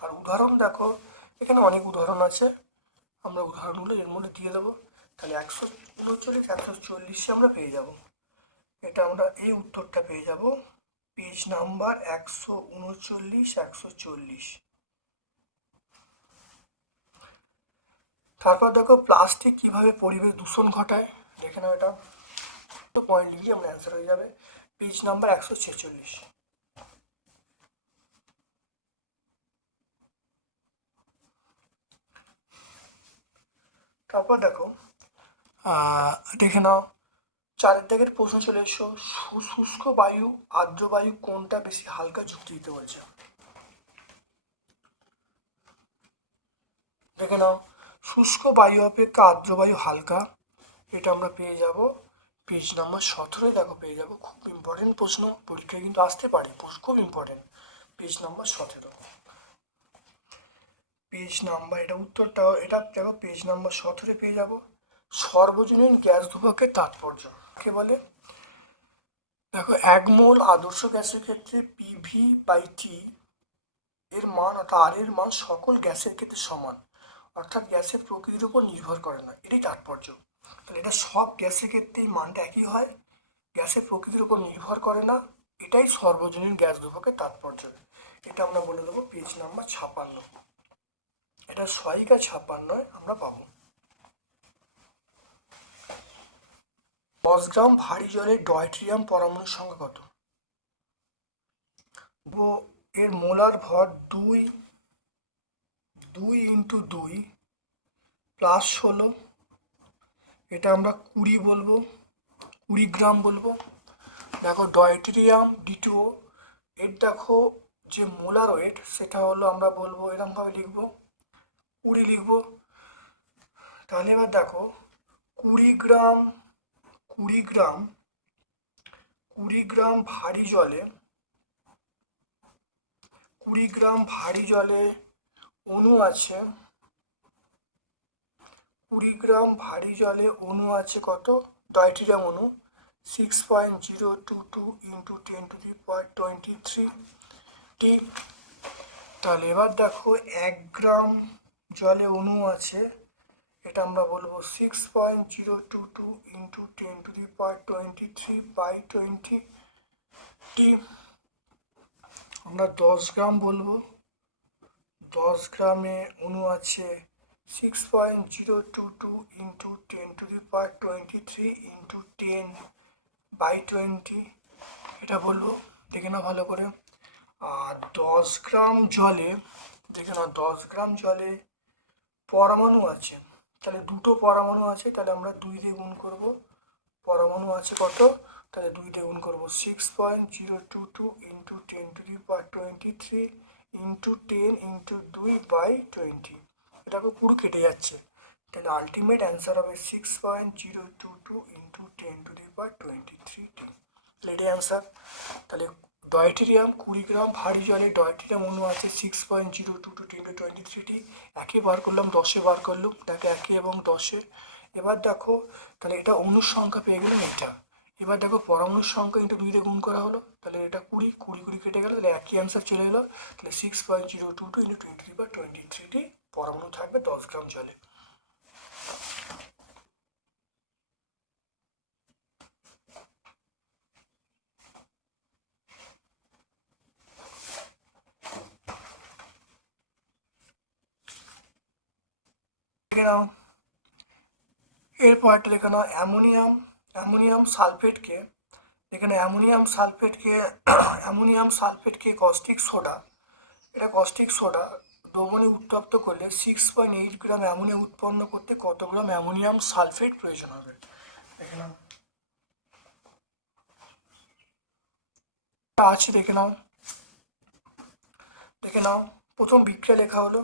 আর উদাহরণ দেখো, এখানে অনেক উদাহরণ আছে, আমরা উদাহরণগুলো এর মধ্যে দিয়ে দেবো। তাহলে 139, 140-এ আমরা পেয়ে যাব। এটা আমরা এই উত্তরটা পেয়ে যাব পেজ নাম্বার 139, 140। তারপর দেখো প্লাস্টিক কিভাবে পরিবেশ দূষণ ঘটায়, দেখে নাও। এটা তো পয়েন্ট লিখলে আমরা অ্যান্সার হয়ে যাবে পেজ নাম্বার 146। তারপর দেখো দেখে নাও 4 দাগের প্রশ্ন চলে এসো। শুষ্ক বায়ু আর্দ্র বায়ু কোনটা বেশি হালকা যুক্তি দিতে বলছে। দেখে নাও শুষ্ক বায়ু অপেক্ষা আর্দ্র বায়ু হালকা, এটা আমরা পেয়ে যাব পেজ নাম্বার 17। দেখো পেয়ে যাব, খুব ইম্পর্টেন্ট প্রশ্ন, পরীক্ষায় কিন্তু আসতে পারে, খুব important. Page number 17 page number, এটা উত্তরটা এটা দেখো পেজ নাম্বার 17 পেয়ে যাব। সর্বজনীন গ্যাস ধ্রুবকের তাৎপর্য কে বলে? দেখো 1 মোল আদর্শ গ্যাসের ক্ষেত্রে PV/T এর মান অর্থাৎ আর এর মান সকল গ্যাসের ক্ষেত্রে সমান, অর্থাৎ গ্যাসের প্রকৃতির উপর নির্ভর করে না, এটাই তাৎপর্য। তাহলে এটা সব গ্যাসের ক্ষেত্রে এই মানটা একই হয়, গ্যাসের প্রকৃতির উপর নির্ভর করে না, এটাই সর্বজনীন গ্যাস ধ্রুবকের তাৎপর্য। এটা আমরা বলে দেবো পেজ নাম্বার 56। এটা সহায়িকা 56 আমরা পাবো। 10 গ্রাম ভারী জলে ডয়ট্রিয়াম পরমাণুর সংখ্যা কত? এর মোলার ভর 2 × 2 প্লাস 16, এটা আমরা 20 বলবো, 20 গ্রাম বলবো। দেখো ডয়টেরিয়াম D2O, এর দেখো যে মোলার ওয়েট সেটা হলো আমরা বলবো এরকমভাবে লিখবো 20 লিখবো। তাহলে এবার দেখো 20 গ্রাম ভারী জলে অণু আছে 20 গ্রাম, ভারী জলে অণু আছে কত, ডয়টেরিয়াম অণু 6.022 ইন্টু 10⁻23 টি। তাহলে এবার দেখো 1 গ্রাম জলে অণু আছে, এটা আমরা বলবো 6.022 ইন্টু 10⁻23/20 টি। আমরা 10 গ্রাম বলবো, 10 গ্রামে অণু আছে 6.022 ইন্টু 10⁻23 ইন্টু 10/20, এটা বলবো, দেখে নাও ভালো করে। আর 10 গ্রাম জলে, দেখে নাও 10 গ্রাম জলে পরমাণু আছে, তাহলে দুটো পরমাণু আছে, তাহলে আমরা 2 দিয়ে গুণ করবো। পরমাণু আছে কত, তাহলে 2 দিয়ে গুণ করবো 6.022 ইন্টু 10⁻23 ইন্টু 10 ইন্টু 2/20, এটাকে পুরো কেটে যাচ্ছে, তাহলে আলটিমেট অ্যান্সার হবে 6.022 ইন্টু 10⁻23 টি। এটাই অ্যান্সার। তাহলে ডয়টেরিয়াম 20 গ্রাম, ভারী জলে ডয়টেরিয়াম অণু আছে 6.022 10⁻23 টি। একে বার করলাম, 10-এ বার করলাম, দেখো 1 এবং 10-এ। এবার দেখো তাহলে এটা অণুর সংখ্যা পেয়ে গেলাম এটা। এবার দেখো পরমাণুর সংখ্যা ইন্টু 2 দিয়ে গুণ করা হলো, তাহলে এটা 20 কেটে গেল, তাহলে একই অ্যান্সার চলে এলো। তাহলে 6.022 ইন্টু 10⁻23 টি পরমাণু থাকবে 10 গ্রাম জলে। দেখে নাও এরপর একটা দেখে নাও অ্যামোনিয়াম সালফেটকে, এখানে অ্যামোনিয়াম সালফেটকে কস্টিক সোডা, এটা কস্টিক সোডা দ্রবণে উত্তপ্ত করলে 6.8 গ্রাম অ্যামোনিয়া উৎপন্ন করতে কত গ্রাম অ্যামোনিয়াম সালফেট প্রয়োজন হবে। দেখে নাও আছে, দেখে নাও প্রথম বিক্রিয়া লেখা হলো,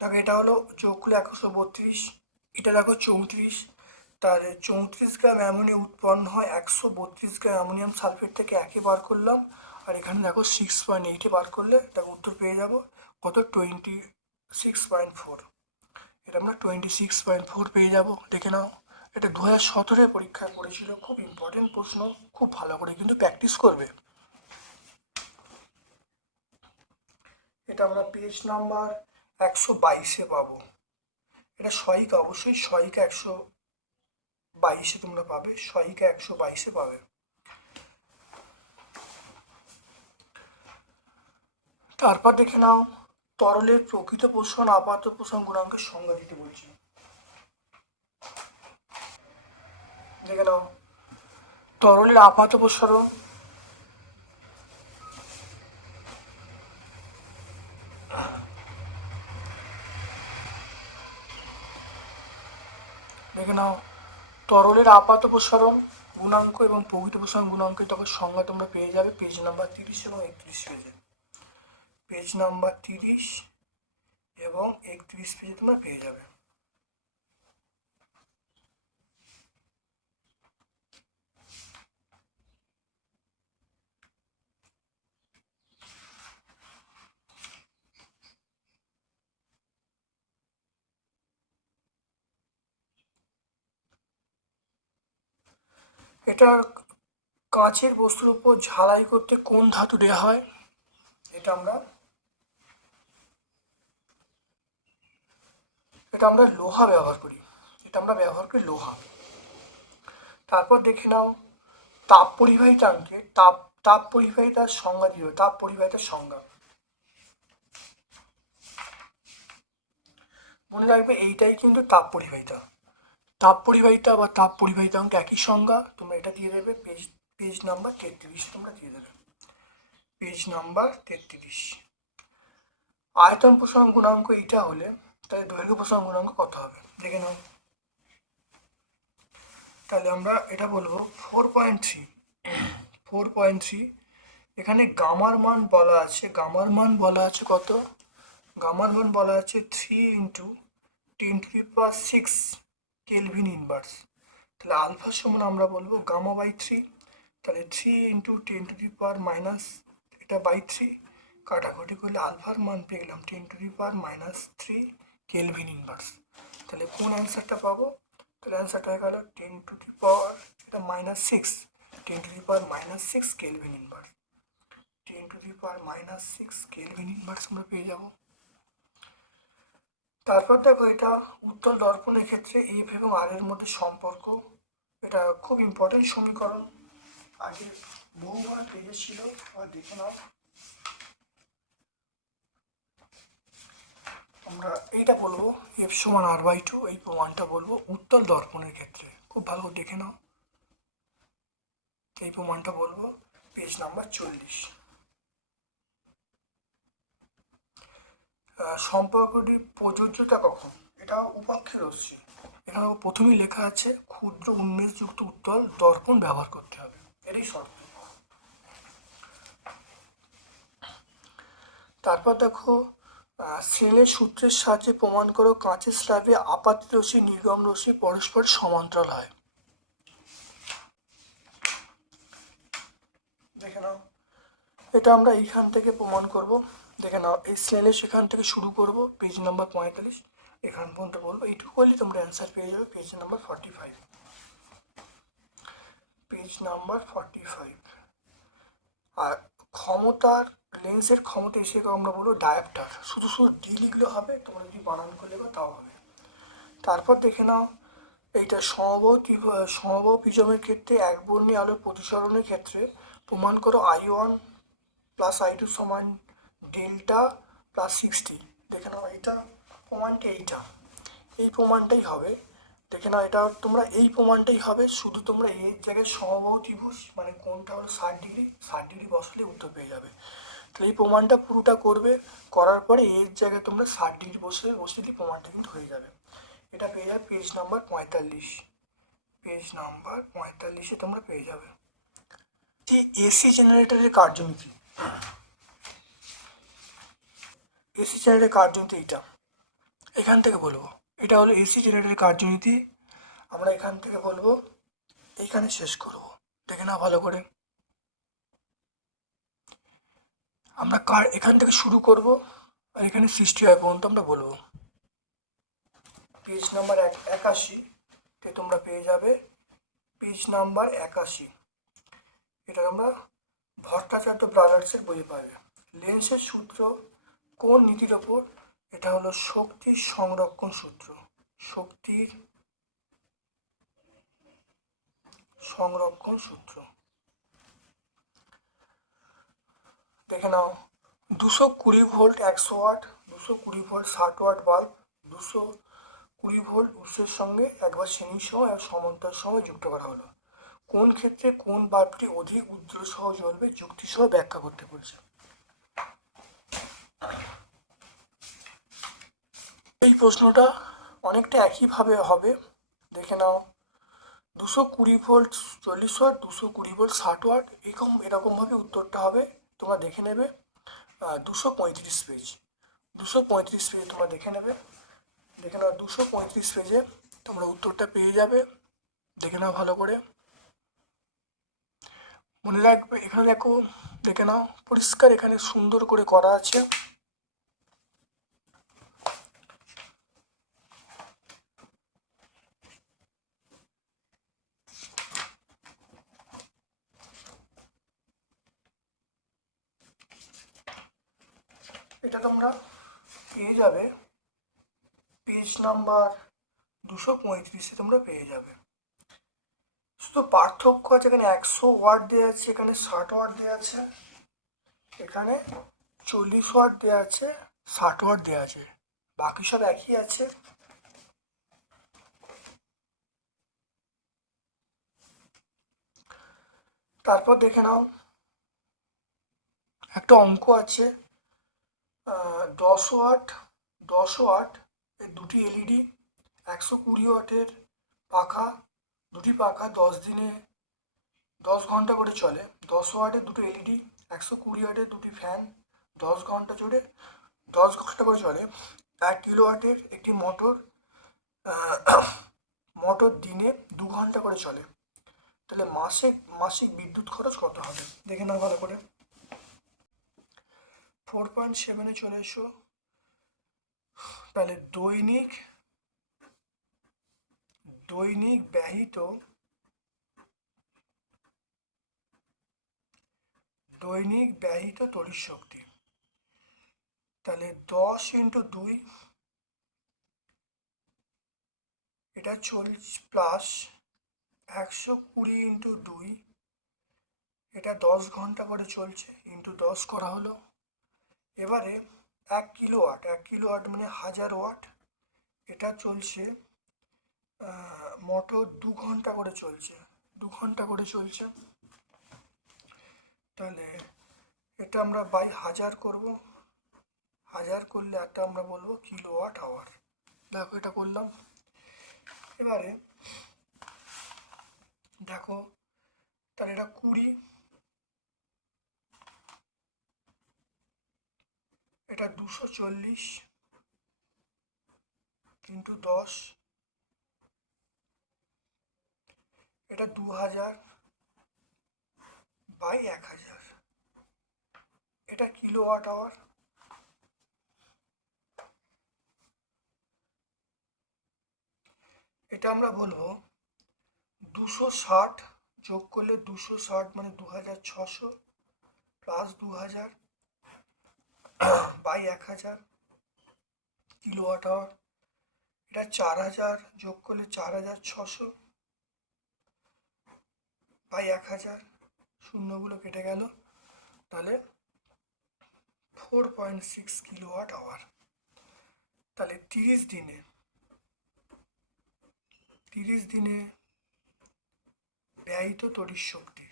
দেখো এটা হলো যোগ করলে 132, এটা দেখো 34, তাহলে 34 গ্রাম অ্যামোনিয়া উৎপন্ন হয় 132 গ্রাম অ্যামোনিয়াম সালফেট থেকে, একে বার করলাম, আর এখানে দেখো 6.8-এ বার করলে দেখো উত্তর পেয়ে যাবো কত, 26.4, এটা আমরা 26.4 পেয়ে যাব। দেখে নাও এটা 2017 পরীক্ষায় পড়েছিল, খুব ইম্পর্টেন্ট প্রশ্ন, খুব ভালো করে কিন্তু প্র্যাকটিস করবে। এটা আমরা পেজ নাম্বার 122-এ পাবো, এটা সহায়িকা, অবশ্যই সহায়িকা 122-এ তোমরা পাবে, সহায়িকা 122-এ পাবে। তারপর দেখে নাও তরলের প্রকৃত পোষণ আপাত পোষণ গুণাঙ্কের সংজ্ঞা দিতে বলছি। দেখে নাও তরলের আপাত প্রসারণ, দেখে নাও তরলের আপাত প্রসারণ গুণাঙ্ক এবং প্রকৃত প্রসারণ গুণাঙ্কের তখন সংজ্ঞা তোমরা পেয়ে যাবে পেজ নাম্বার 30 এবং 31 পেজে, পেজ নাম্বার 30 এবং 31 পেজে তোমরা পেয়ে যাবে। এটা কাঁচের বস্তুর উপর ঝালাই করতে কোন ধাতু দেওয়া হয়, এটা আমরা লোহা ব্যবহার করি, লোহা। তারপর দেখে নাও তাপ পরিবাহিতাঙ্কে তাপ পরিবাহিতার সংজ্ঞা দিও, তাপ পরিবাহিতার সংজ্ঞা মনে রাখবে, এইটাই কিন্তু তাপ পরিবাহিতা বা তাপ পরিবাহিতাঙ্ক একই সংজ্ঞা, তোমরা এটা দিয়ে দেবে পেজ নাম্বার 33, তোমরা দিয়ে দেবে পেজ নাম্বার 33। আয়তন প্রসারণ গুণাঙ্ক এইটা হলে তাহলে দৈর্ঘ্য প্রসারণ গুণাঙ্ক কত হবে, দেখে নাও। তাহলে আমরা এটা বলবো 4.3, এখানে গামার মান বলা আছে, কত, গামার মান বলা আছে 3 ইন্টু 10⁶ কেলভিন ইনভার্স, তাহলে আলফা সমান আমরা বলবো গামা বাই 3, তাহলে 3 ইন্টু 10⁻⁻, এটা বাই 3, কাটাকুটি করলে আলফার মান পেয়ে গেলাম 10⁻³ কেলভিন ইনভার্স। তাহলে কোন অ্যান্সারটা পাবো? তাহলে অ্যান্সারটা হয়ে গেল 10⁻, এটা -6, 10⁻⁻6 কেলভিন ইনভার্স। 10⁻⁻6 কেলভিন ইনভার্স আমরা পেয়ে যাব। তারপর দেখো এটা উত্তল দর্পণের ক্ষেত্রে এফ এবং আর এর মধ্যে সম্পর্ক, এটা খুব ইম্পর্টেন্ট সমীকরণ, আগে বহুবার পেজে ছিল, আর দেখে নাও। আমরা এইটা বলবো F=r/2, এই প্রমাণটা বলবো উত্তল দর্পণের ক্ষেত্রে, খুব ভালো করে দেখে নাও। এই প্রমাণটা বলবো পেজ নাম্বার 40। সম্পর্কটি প্রযোজ্যতা কখন? এটা উপাক্ষের রশ্মি। এখানে প্রথমেই লেখা আছে ক্ষুদ্র উন্মেষযুক্ত উত্তল দর্পণ ব্যবহার করতে হবে, এটাই শর্ত। তারপর দেখো স্নেলের সূত্রের সাহায্যে প্রমাণ করো কাঁচের স্ল্যাবে আপাতিত রশ্মি নির্গম রশ্মি পরস্পর সমান্তরাল হয়। দেখে নাও, এটা আমরা এইখান থেকে প্রমাণ করব। দেখে নাও, এই স্নেলের সেখান থেকে শুরু করব, পেজ নাম্বার 45, এখান পর্যন্ত বলবো। এইটুকু করলে তোমরা অ্যান্সার পেয়ে যাবে পেজ নাম্বার 45। Page number 45। আর ক্ষমতার, লেন্সের ক্ষমতা হিসেবে আমরা বলবো ডায়াপ্টার, শুধু শুধু ডি লিখলে হবে, তোমরা যদি বানান করে লেখো তাও হবে। তারপর দেখে নাও, এইটা সমবাহু প্রিজমের ক্ষেত্রে একবর্ণী আলোর প্রতিসরণের ক্ষেত্রে প্রমাণ করো I1 + I2 = ডেল্টা + 60। দেখে নাও, এইটা প্রমাণটা এই প্রমাণটাই হবে। দেখে নাও, এটা তোমরা এই প্রমাণটাই হবে, শুধু তোমরা এর জায়গায় সমবাহু ত্রিভুজ মানে কোণটা হলো 60 ডিগ্রি বসালে উত্তর পেয়ে যাবে। তাহলে এই প্রমাণটা পুরোটা করবে, করার পরে এর জায়গায় তোমরা 60 ডিগ্রি বসিয়ে প্রমাণটা কিন্তু হয়ে যাবে। এটা পেয়ে যাবে পেজ নাম্বার 45। পেজ নাম্বার 45-এ তোমরা পেয়ে যাবে। এসি জেনারেটরের কার্যনীতি, এসি জেনারেটরের কার্যনীতি এইটা এখান থেকে বলবো। এটা হলো এসি জেনারেটরের কার্যনীতি, আমরা এখান থেকে বলবো, এইখানে শেষ করব। দেখে নাও ভালো করে, আমরা এখান থেকে শুরু করব আর এখানে সৃষ্টি হয় পর্যন্ত আমরা বলবো। পেজ নাম্বার 81-তে তোমরা পেয়ে যাবে পেজ নাম্বার 81। এটা আমরা ভট্টাচার্য ব্রাদার্সের বইয়ে পাবে। লেন্সের সূত্র কোন নীতির ওপর? এটা হলো শক্তির সংরক্ষণ সূত্র, শক্তির সংরক্ষণ সূত্র। দেখে নাও, 220 volt 100 watt, 220 volt 60 watt bulb 220 volt উৎসের সঙ্গে একবার শ্রেণী সহ এক সমান্তরাল সহ যুক্ত করা হলো। কোন ক্ষেত্রে কোন বাল্বটি অধিক উজ্জ্বল সহ জ্বলবে? যুক্তি সহ ব্যাখ্যা করতে বলছে। এই প্রশ্নটা অনেকটা একইভাবে হবে। দেখে নাও, 220 ভোল্ট 40 ওয়াট, 220 ভোল্ট 60 ওয়াট, এরকমভাবে উত্তরটা হবে। তোমরা দেখে নেবে 235 পেজ, 235 পেজে তোমরা দেখে নেবে। দেখে নাও, 235 পেজে তোমরা উত্তরটা পেয়ে যাবে। দেখে নাও ভালো করে, মনে রাখবে। এখানে দেখো, দেখে নাও পরিষ্কার, এখানে সুন্দর করে করা আছে। এটা তোমরা পেয়ে যাবে পেজ নাম্বার 235-এ তোমরা পেয়ে যাবে। শুধু পার্থক্য আছে, এখানে 100 ওয়াট দেওয়া আছে, এখানে 60 ওয়াট দেওয়া আছে, এখানে 40 ওয়াট দেওয়া আছে, 60 ওয়াট দেওয়া আছে, বাকি সব একই আছে। তারপর দেখে নাও, একটা অঙ্ক আছে, 10 ওয়াট এর দুটি এলইডি, 120 ওয়াটের পাখা, দুটি পাখা 10 ঘন্টা করে চলে। 10 ওয়াটের দুটো এলইডি, 120 ওয়াটের দুটি ফ্যান 10 ঘন্টা জুড়ে 10 ঘন্টা করে চলে। 1 কিলো ওয়াটের একটি মোটর দিনে 2 ঘন্টা করে চলে। তাহলে মাসিক বিদ্যুৎ খরচ কত হবে? দেখে নাও ভালো করে। 4.7-এ চলে এসো। তাহলে দৈনিক ব্যয়িত তড়িৎ শক্তি। তাহলে 10 × 2 এটা চলছে প্লাস 120 × 2 এটা 10 ঘন্টা করে চলছে, ইন্টু 10 করা হলো। এবারে 1 কিলোওয়াট মানে 1000 ওয়াট, এটা চলছে মোটর 2 ঘন্টা করে চলছে, তাহলে এটা আমরা বাই 1000 করব। 1000 করলে একটা আমরা বলবো কিলোওয়াট আওয়ার। দেখো এটা করলাম। এবারে দেখো তাহলে এটা 20, এটা 240 × 10, এটা 2000 বাই 1000, এটা কিলোওয়াট আওয়ার। এটা আমরা বলবো 260 যোগ করলে 260 মানে 2600 প্লাস 2000 বাই 1000 কিলোওয়াট আওয়ার। এটা 4000 যোগ করলে 4600 বাই 1000, শূন্যগুলো কেটে গেল, তাহলে 4.6 কিলোওয়াট আওয়ার। তাহলে 30 দিনে ব্যয়িত তড়িৎ শক্তি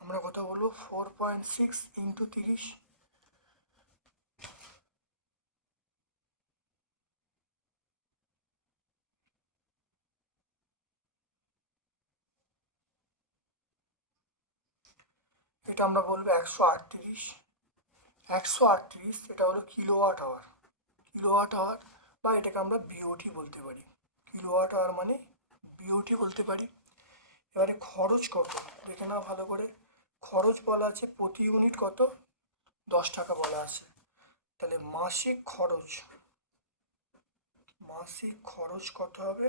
আমরা কত বলবো? 4.6 × 30। এটা আমরা বলবো 138। এটা হলো কিলোওয়াট আওয়ার, বা এটাকে আমরা বিওটি বলতে পারি। কিলোওয়াট আওয়ার মানে বিওটি বলতে পারি। এবারে খরচ কত দেখে নাও ভালো করে। খরচ বলা আছে প্রতি ইউনিট কত, 10 টাকা বলা আছে। তাহলে মাসিক খরচ কত হবে?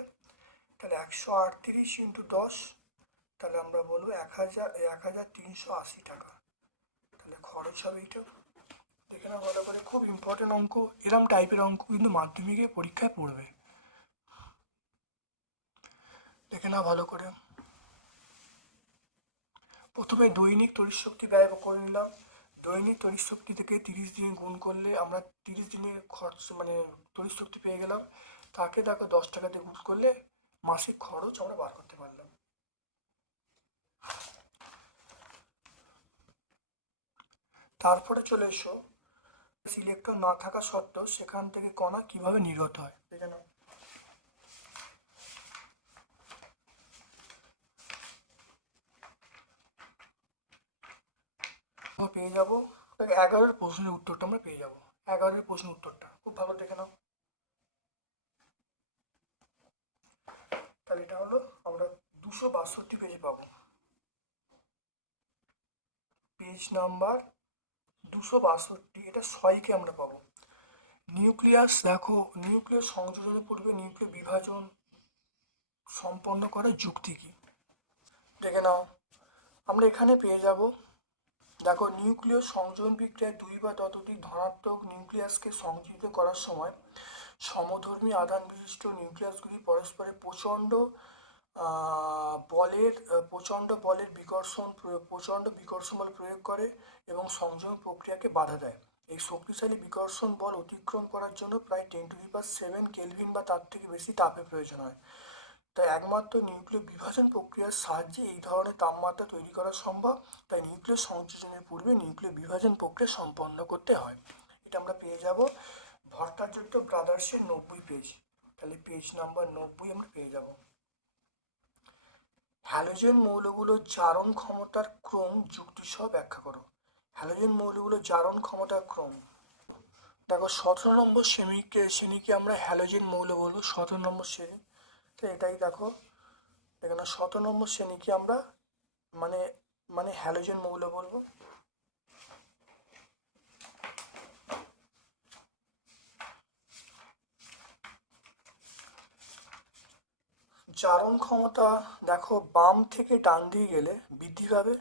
তাহলে 138 × 10, তাহলে আমরা বলবো 1380 টাকা। তাহলে খরচ হবে এইটা। দেখে না ভালো করে, খুব ইম্পর্টেন্ট অঙ্ক। এরম টাইপের অঙ্ক কিন্তু মাধ্যমিকে পরীক্ষায় পড়বে। দেখে না ভালো করে। প্রথমে দৈনিক তড়িৎ শক্তি ব্যয় করে নিলাম। দৈনিক তড়িৎ শক্তি থেকে 30 দিন গুণ করলে আমরা 30 দিনের খরচ মানে তড়িৎ শক্তি পেয়ে গেলাম। তাকে দেখো 10 টাকা দিয়ে গুণ করলে মাসিক খরচ আমরা বার করতে পারলাম। তারপরে চলে এসো ইলেকট্রন না থাকা সত্ত্বেও সেখান থেকে কণা কিভাবে নির্গত হয় দেখে নাও। পেয়ে যাবো 11-এর প্রশ্নের উত্তরটা আমরা পেয়ে যাবো। 11-এর প্রশ্নের উত্তরটা খুব ভালো দেখে নাও। তাহলে এটা হলো আমরা 262 পেজে পাবো, পেজ নাম্বার 262। এটা 6কে আমরা পাবো। নিউক্লিয়াস দেখো, নিউক্লিয়াস সংযোজনের পূর্বে নিউক্লিয় বিভাজন সম্পন্ন করার যুক্তি কি দেখে নাও। আমরা এখানে পেয়ে যাব, দেখো নিউক্লিয় সংযোজন বিক্রিয়ায় 2 বা ততোধিক ধনাত্মক নিউক্লিয়াসকে সংযোজিত করার সময় সমধর্মী আধান বিশিষ্ট নিউক্লিয়াসগুলি পরস্পরে প্রচণ্ড বলের প্রচণ্ড বিকর্ষণ বল প্রয়োগ করে এবং সংযোজন প্রক্রিয়াকে বাধা দেয়। এই শক্তিশালী বিকর্ষণ বল অতিক্রম করার জন্য প্রায় 10⁷ কেলভিন বা তার থেকে বেশি তাপের প্রয়োজন হয়। তাই একমাত্র নিউক্লিয় বিভাজন প্রক্রিয়ার সাহায্যে এই ধরনের তাপমাত্রা তৈরি করা সম্ভব। তাই নিউক্লিয় সংযোজনের পূর্বে নিউক্লিয় বিভাজন প্রক্রিয়া সম্পন্ন করতে হয়। এটা আমরা পেয়ে যাব ভট্টাচার্য ব্রাদার্সের 90 পেজ। তাহলে পেজ নাম্বার 90 আমরা পেয়ে যাব। হ্যালোজেন মৌলগুলোর জারণ ক্ষমতার ক্রম যুক্তিসহ ব্যাখ্যা করো। হ্যালোজেন মৌলগুলোর জারণ ক্ষমতার ক্রম দেখো 17 নম্বর শ্রেণীকে আমরা হ্যালোজেন মৌল বলবো। 17 নম্বর শ্রেণী, তো এটাই দেখো এখানে 17 নম্বর শ্রেণীকে আমরা মানে মানে হ্যালোজেন মৌল বলবো। জারণ ক্ষমতা দেখো, বাম থেকে ডান দিকে গেলে বৃদ্ধি পাবে,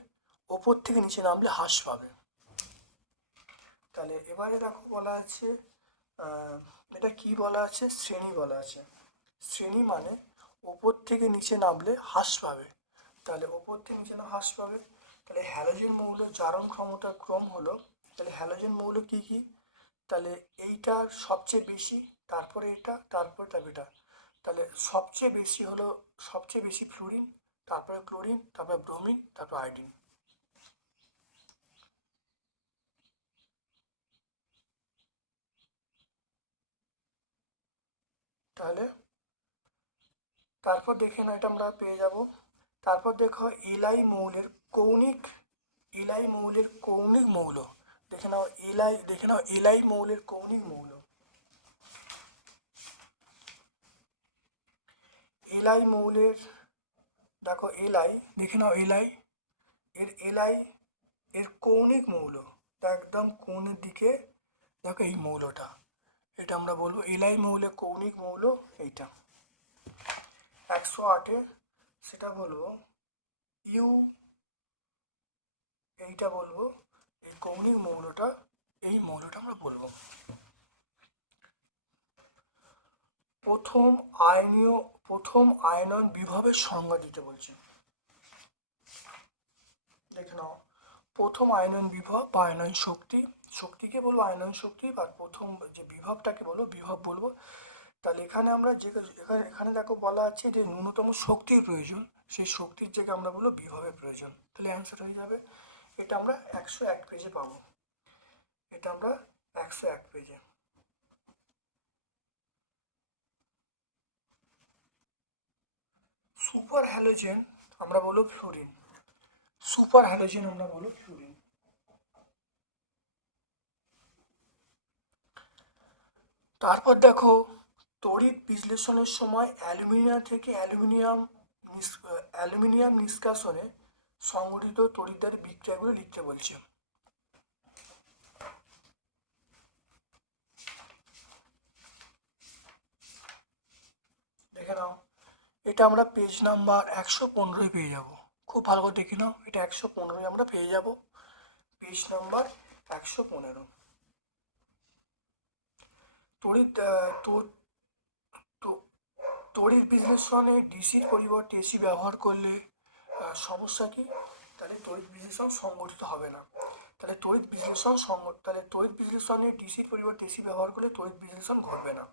ওপর থেকে নিচে নামলে হ্রাস পাবে। তাহলে এবারে দেখো বলা আছে, এটা কি বলা আছে, শ্রেণী বলা আছে। শ্রেণী মানে ওপর থেকে নিচে নামলে হ্রাস পাবে। তাহলে ওপর থেকে নিচে না হ্রাস পাবে। তাহলে হ্যালোজেন মৌল জারণ ক্ষমতার ক্রম হলো, তাহলে হ্যালোজেন মৌল কি কি, তাহলে এইটার সবচেয়ে বেশি, তারপরে এটা, তারপরে এটা। তাহলে সবচেয়ে বেশি ফ্লুরিন, তারপরে ক্লোরিন, তারপরে ব্রোমিন, তারপর আয়োডিন। তাহলে তারপর দেখে না, এটা আমরা পেয়ে যাব। তারপর দেখো এলাই মৌলের কৌণিক মৌল। দেখে নাও এলাই মৌলের কৌণিক মৌল। এলাই মৌলের, দেখো এলাই, দেখে নাও এলাই এর কৌণিক মৌল, তা একদম কোণের দিকে দেখো এই মৌলটা, এটা আমরা বলবো এলাই মৌলের কৌণিক মৌল এইটা। 108-এ সেটা বলবো ইউ, এইটা বলবো এই কৌণিক মৌলটা, এই মৌলটা আমরা বলবো। প্রথম আয়নন বিভবের সংজ্ঞা দিতে বলছে। দেখে নাও, প্রথম আয়নন বিভব বা আয়নন শক্তিকে বলবো আয়নন শক্তি, বা প্রথম যে বিভবটাকে বলবো বিভব বলবো। তাহলে এখানে আমরা এখানে দেখো বলা আছে যে ন্যূনতম শক্তির প্রয়োজন, সেই শক্তির জায়গায় আমরা বলবো বিভবের প্রয়োজন। তাহলে অ্যান্সার হয়ে যাবে, এটা আমরা 101 পেজে পাবো, এটা আমরা 101 পেজে। সুপার হ্যালোজেন আমরা বলবো ফ্লুরিন, সুপার হ্যালোজেন আমরা বলবো ফ্লুরিন। তারপর দেখো, তড়িৎ বিশ্লেষণের সময় অ্যালুমিনিয়াম থেকে অ্যালুমিনিয়াম নিষ্কাশনে সংঘটিত তড়িৎদ্বারী বিক্রিয়াগুলো লিখতে বলছে। দেখে নাও, এটা আমরা পেজ নাম্বার 115 পেয়ে যাব। খুব ভালো করে দেখে নাও, এটা 115 আমরা পেয়ে যাব, পেজ নাম্বার 115। তড়িৎ বিশ্লেষণে ডিসির পরিবর্তে এসি ব্যবহার করলে সমস্যা কি, তাহলে তড়িৎ বিশ্লেষণ সংগঠিত হবে না। তাহলে তড়িৎ বিশ্লেষণে ডিসির পরিবর্তে এসি ব্যবহার করলে তড়িৎ বিশ্লেষণ ঘটবে না।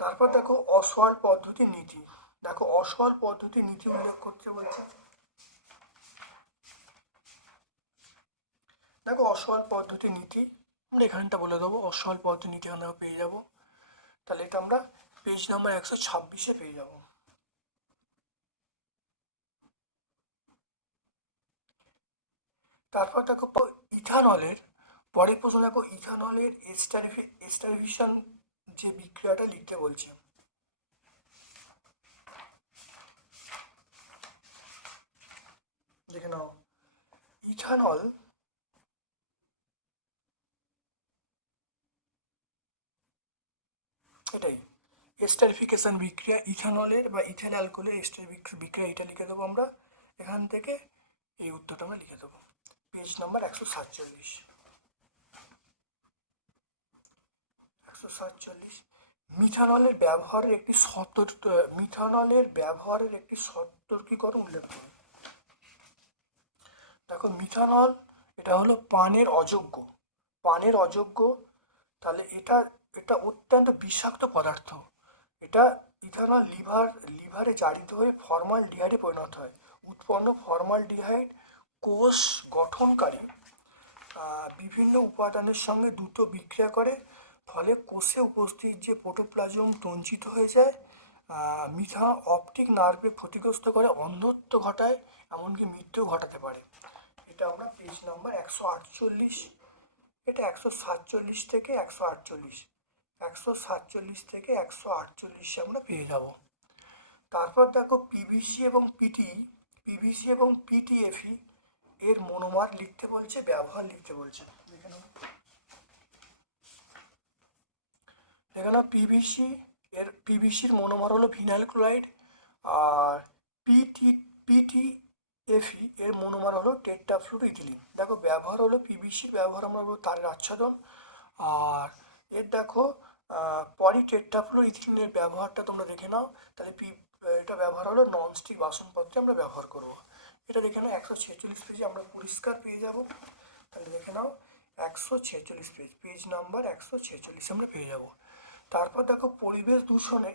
তারপর দেখো অসওয়াল পদ্ধতির নীতি, দেখো অসওয়াল পদ্ধতির নীতি উল্লেখ করতে বলছে। দেখো অসওয়াল পদ্ধতির নীতি আমরা এখানটা বলে দেবো, অসওয়াল পদ্ধতির নীতি আমরা পেয়ে যাব। তাহলে এটা আমরা পেজ নাম্বার 126-এ পেয়ে যাব। তারপর দেখো ইথানলের, পরের প্রশ্ন দেখো ইথানলের এস্টারভিশন যে বিক্রিয়াটা লিখতে বলছে। দেখে নাও, ইথানল এটাই এস্টারিফিকেশন বিক্রিয়া, ইথানলের বা ইথাইল অ্যালকোহলের এস্টার বিক্রিয়া, এটা লিখে দেবো আমরা। এখান থেকে এই উত্তরটা আমরা লিখে দেবো, পেজ নাম্বার 147। মিথানলের ব্যবহারের একটি সতর্কীকরণ উল্লেখ করুন। দেখো মিথানল এটা হলো পানের অযোগ্য, তাহলে এটা এটা অত্যন্ত বিষাক্ত পদার্থ। এটা ইথানল লিভারে জারিত হয়ে ফর্মালডিহাইডে পরিণত হয়। উৎপন্ন ফর্মালডিহাইড কোষ গঠনকারী বিভিন্ন উপাদানের সঙ্গে দ্রুত বিক্রিয়া করে, ফলে কোষে উপস্থিত যে প্রোটোপ্লাজম তঞ্চিত হয়ে যায়। অপটিক নার্ভে ক্ষতিগ্রস্ত করে, অন্ধত্ব ঘটায়, এমনকি মৃত্যু ঘটাতে পারে। এটা আমরা পেজ নাম্বার 148, এটা 147 থেকে 148, 147 থেকে 148 আমরা পেয়ে যাব। তারপর দেখো পিভিসি এবং পিভিসি এবং পিটিএফই এর মনোমার লিখতে বলছে, ব্যবহার লিখতে বলছে। দেখে নাও পিভিসির মনোমার হলো ভিনাইল ক্লোরাইড, আর পিটিএফই এর মনোমার হলো টেট্রাফ্লুরোইথিলিন। দেখো ব্যবহার হলো পিভিসির ব্যবহার আমরা বলবো তারের আচ্ছাদন, আর এর দেখো পলিটেট্রাফ্লুরোইথিলিনের ব্যবহারটা তোমরা দেখে নাও। তাহলে এটা ব্যবহার হলো ননস্টিক বাসনপত্রে আমরা ব্যবহার করব। এটা দেখে নাও 146 পেজে আমরা পরিষ্কার পেয়ে যাব। তাহলে দেখে নাও 146 পেজ, পেজ নাম্বার 146 আমরা পেয়ে যাব। তারপর দেখো পরিবেশ দূষণের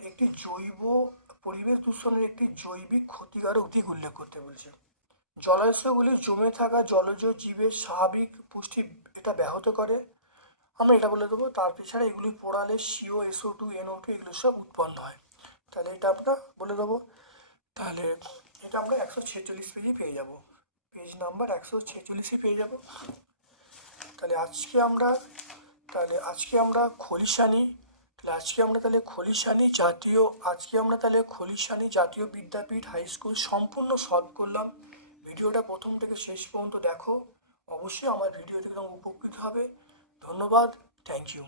একটি জৈবিক ক্ষতিকারক দিক উল্লেখ করতে বলছে। জলাশয়গুলি জমে থাকা জলজ জীবের স্বাভাবিক পুষ্টি এটা ব্যাহত করে, আমরা এটা বলে দেবো। তার পিছনে এগুলি পোড়ালে CO, SO2, NO2 এগুলো সব উৎপন্ন হয়, তাহলে এটা আমরা বলে দেবো। তাহলে এটা আমরা 146 পেজে পেয়ে যাব, পেজ নাম্বার 146 পেয়ে যাব। তাহলে আজকে আমরা খলিশানি জাতীয় বিদ্যাপীঠ হাই স্কুল সম্পূর্ণ সলভ করলাম। ভিডিওটা প্রথম থেকে শেষ পর্যন্ত দেখো, অবশ্যই আমার ভিডিও থেকে তোমরা উপকৃত হবে। ধন্যবাদ, থ্যাংক ইউ।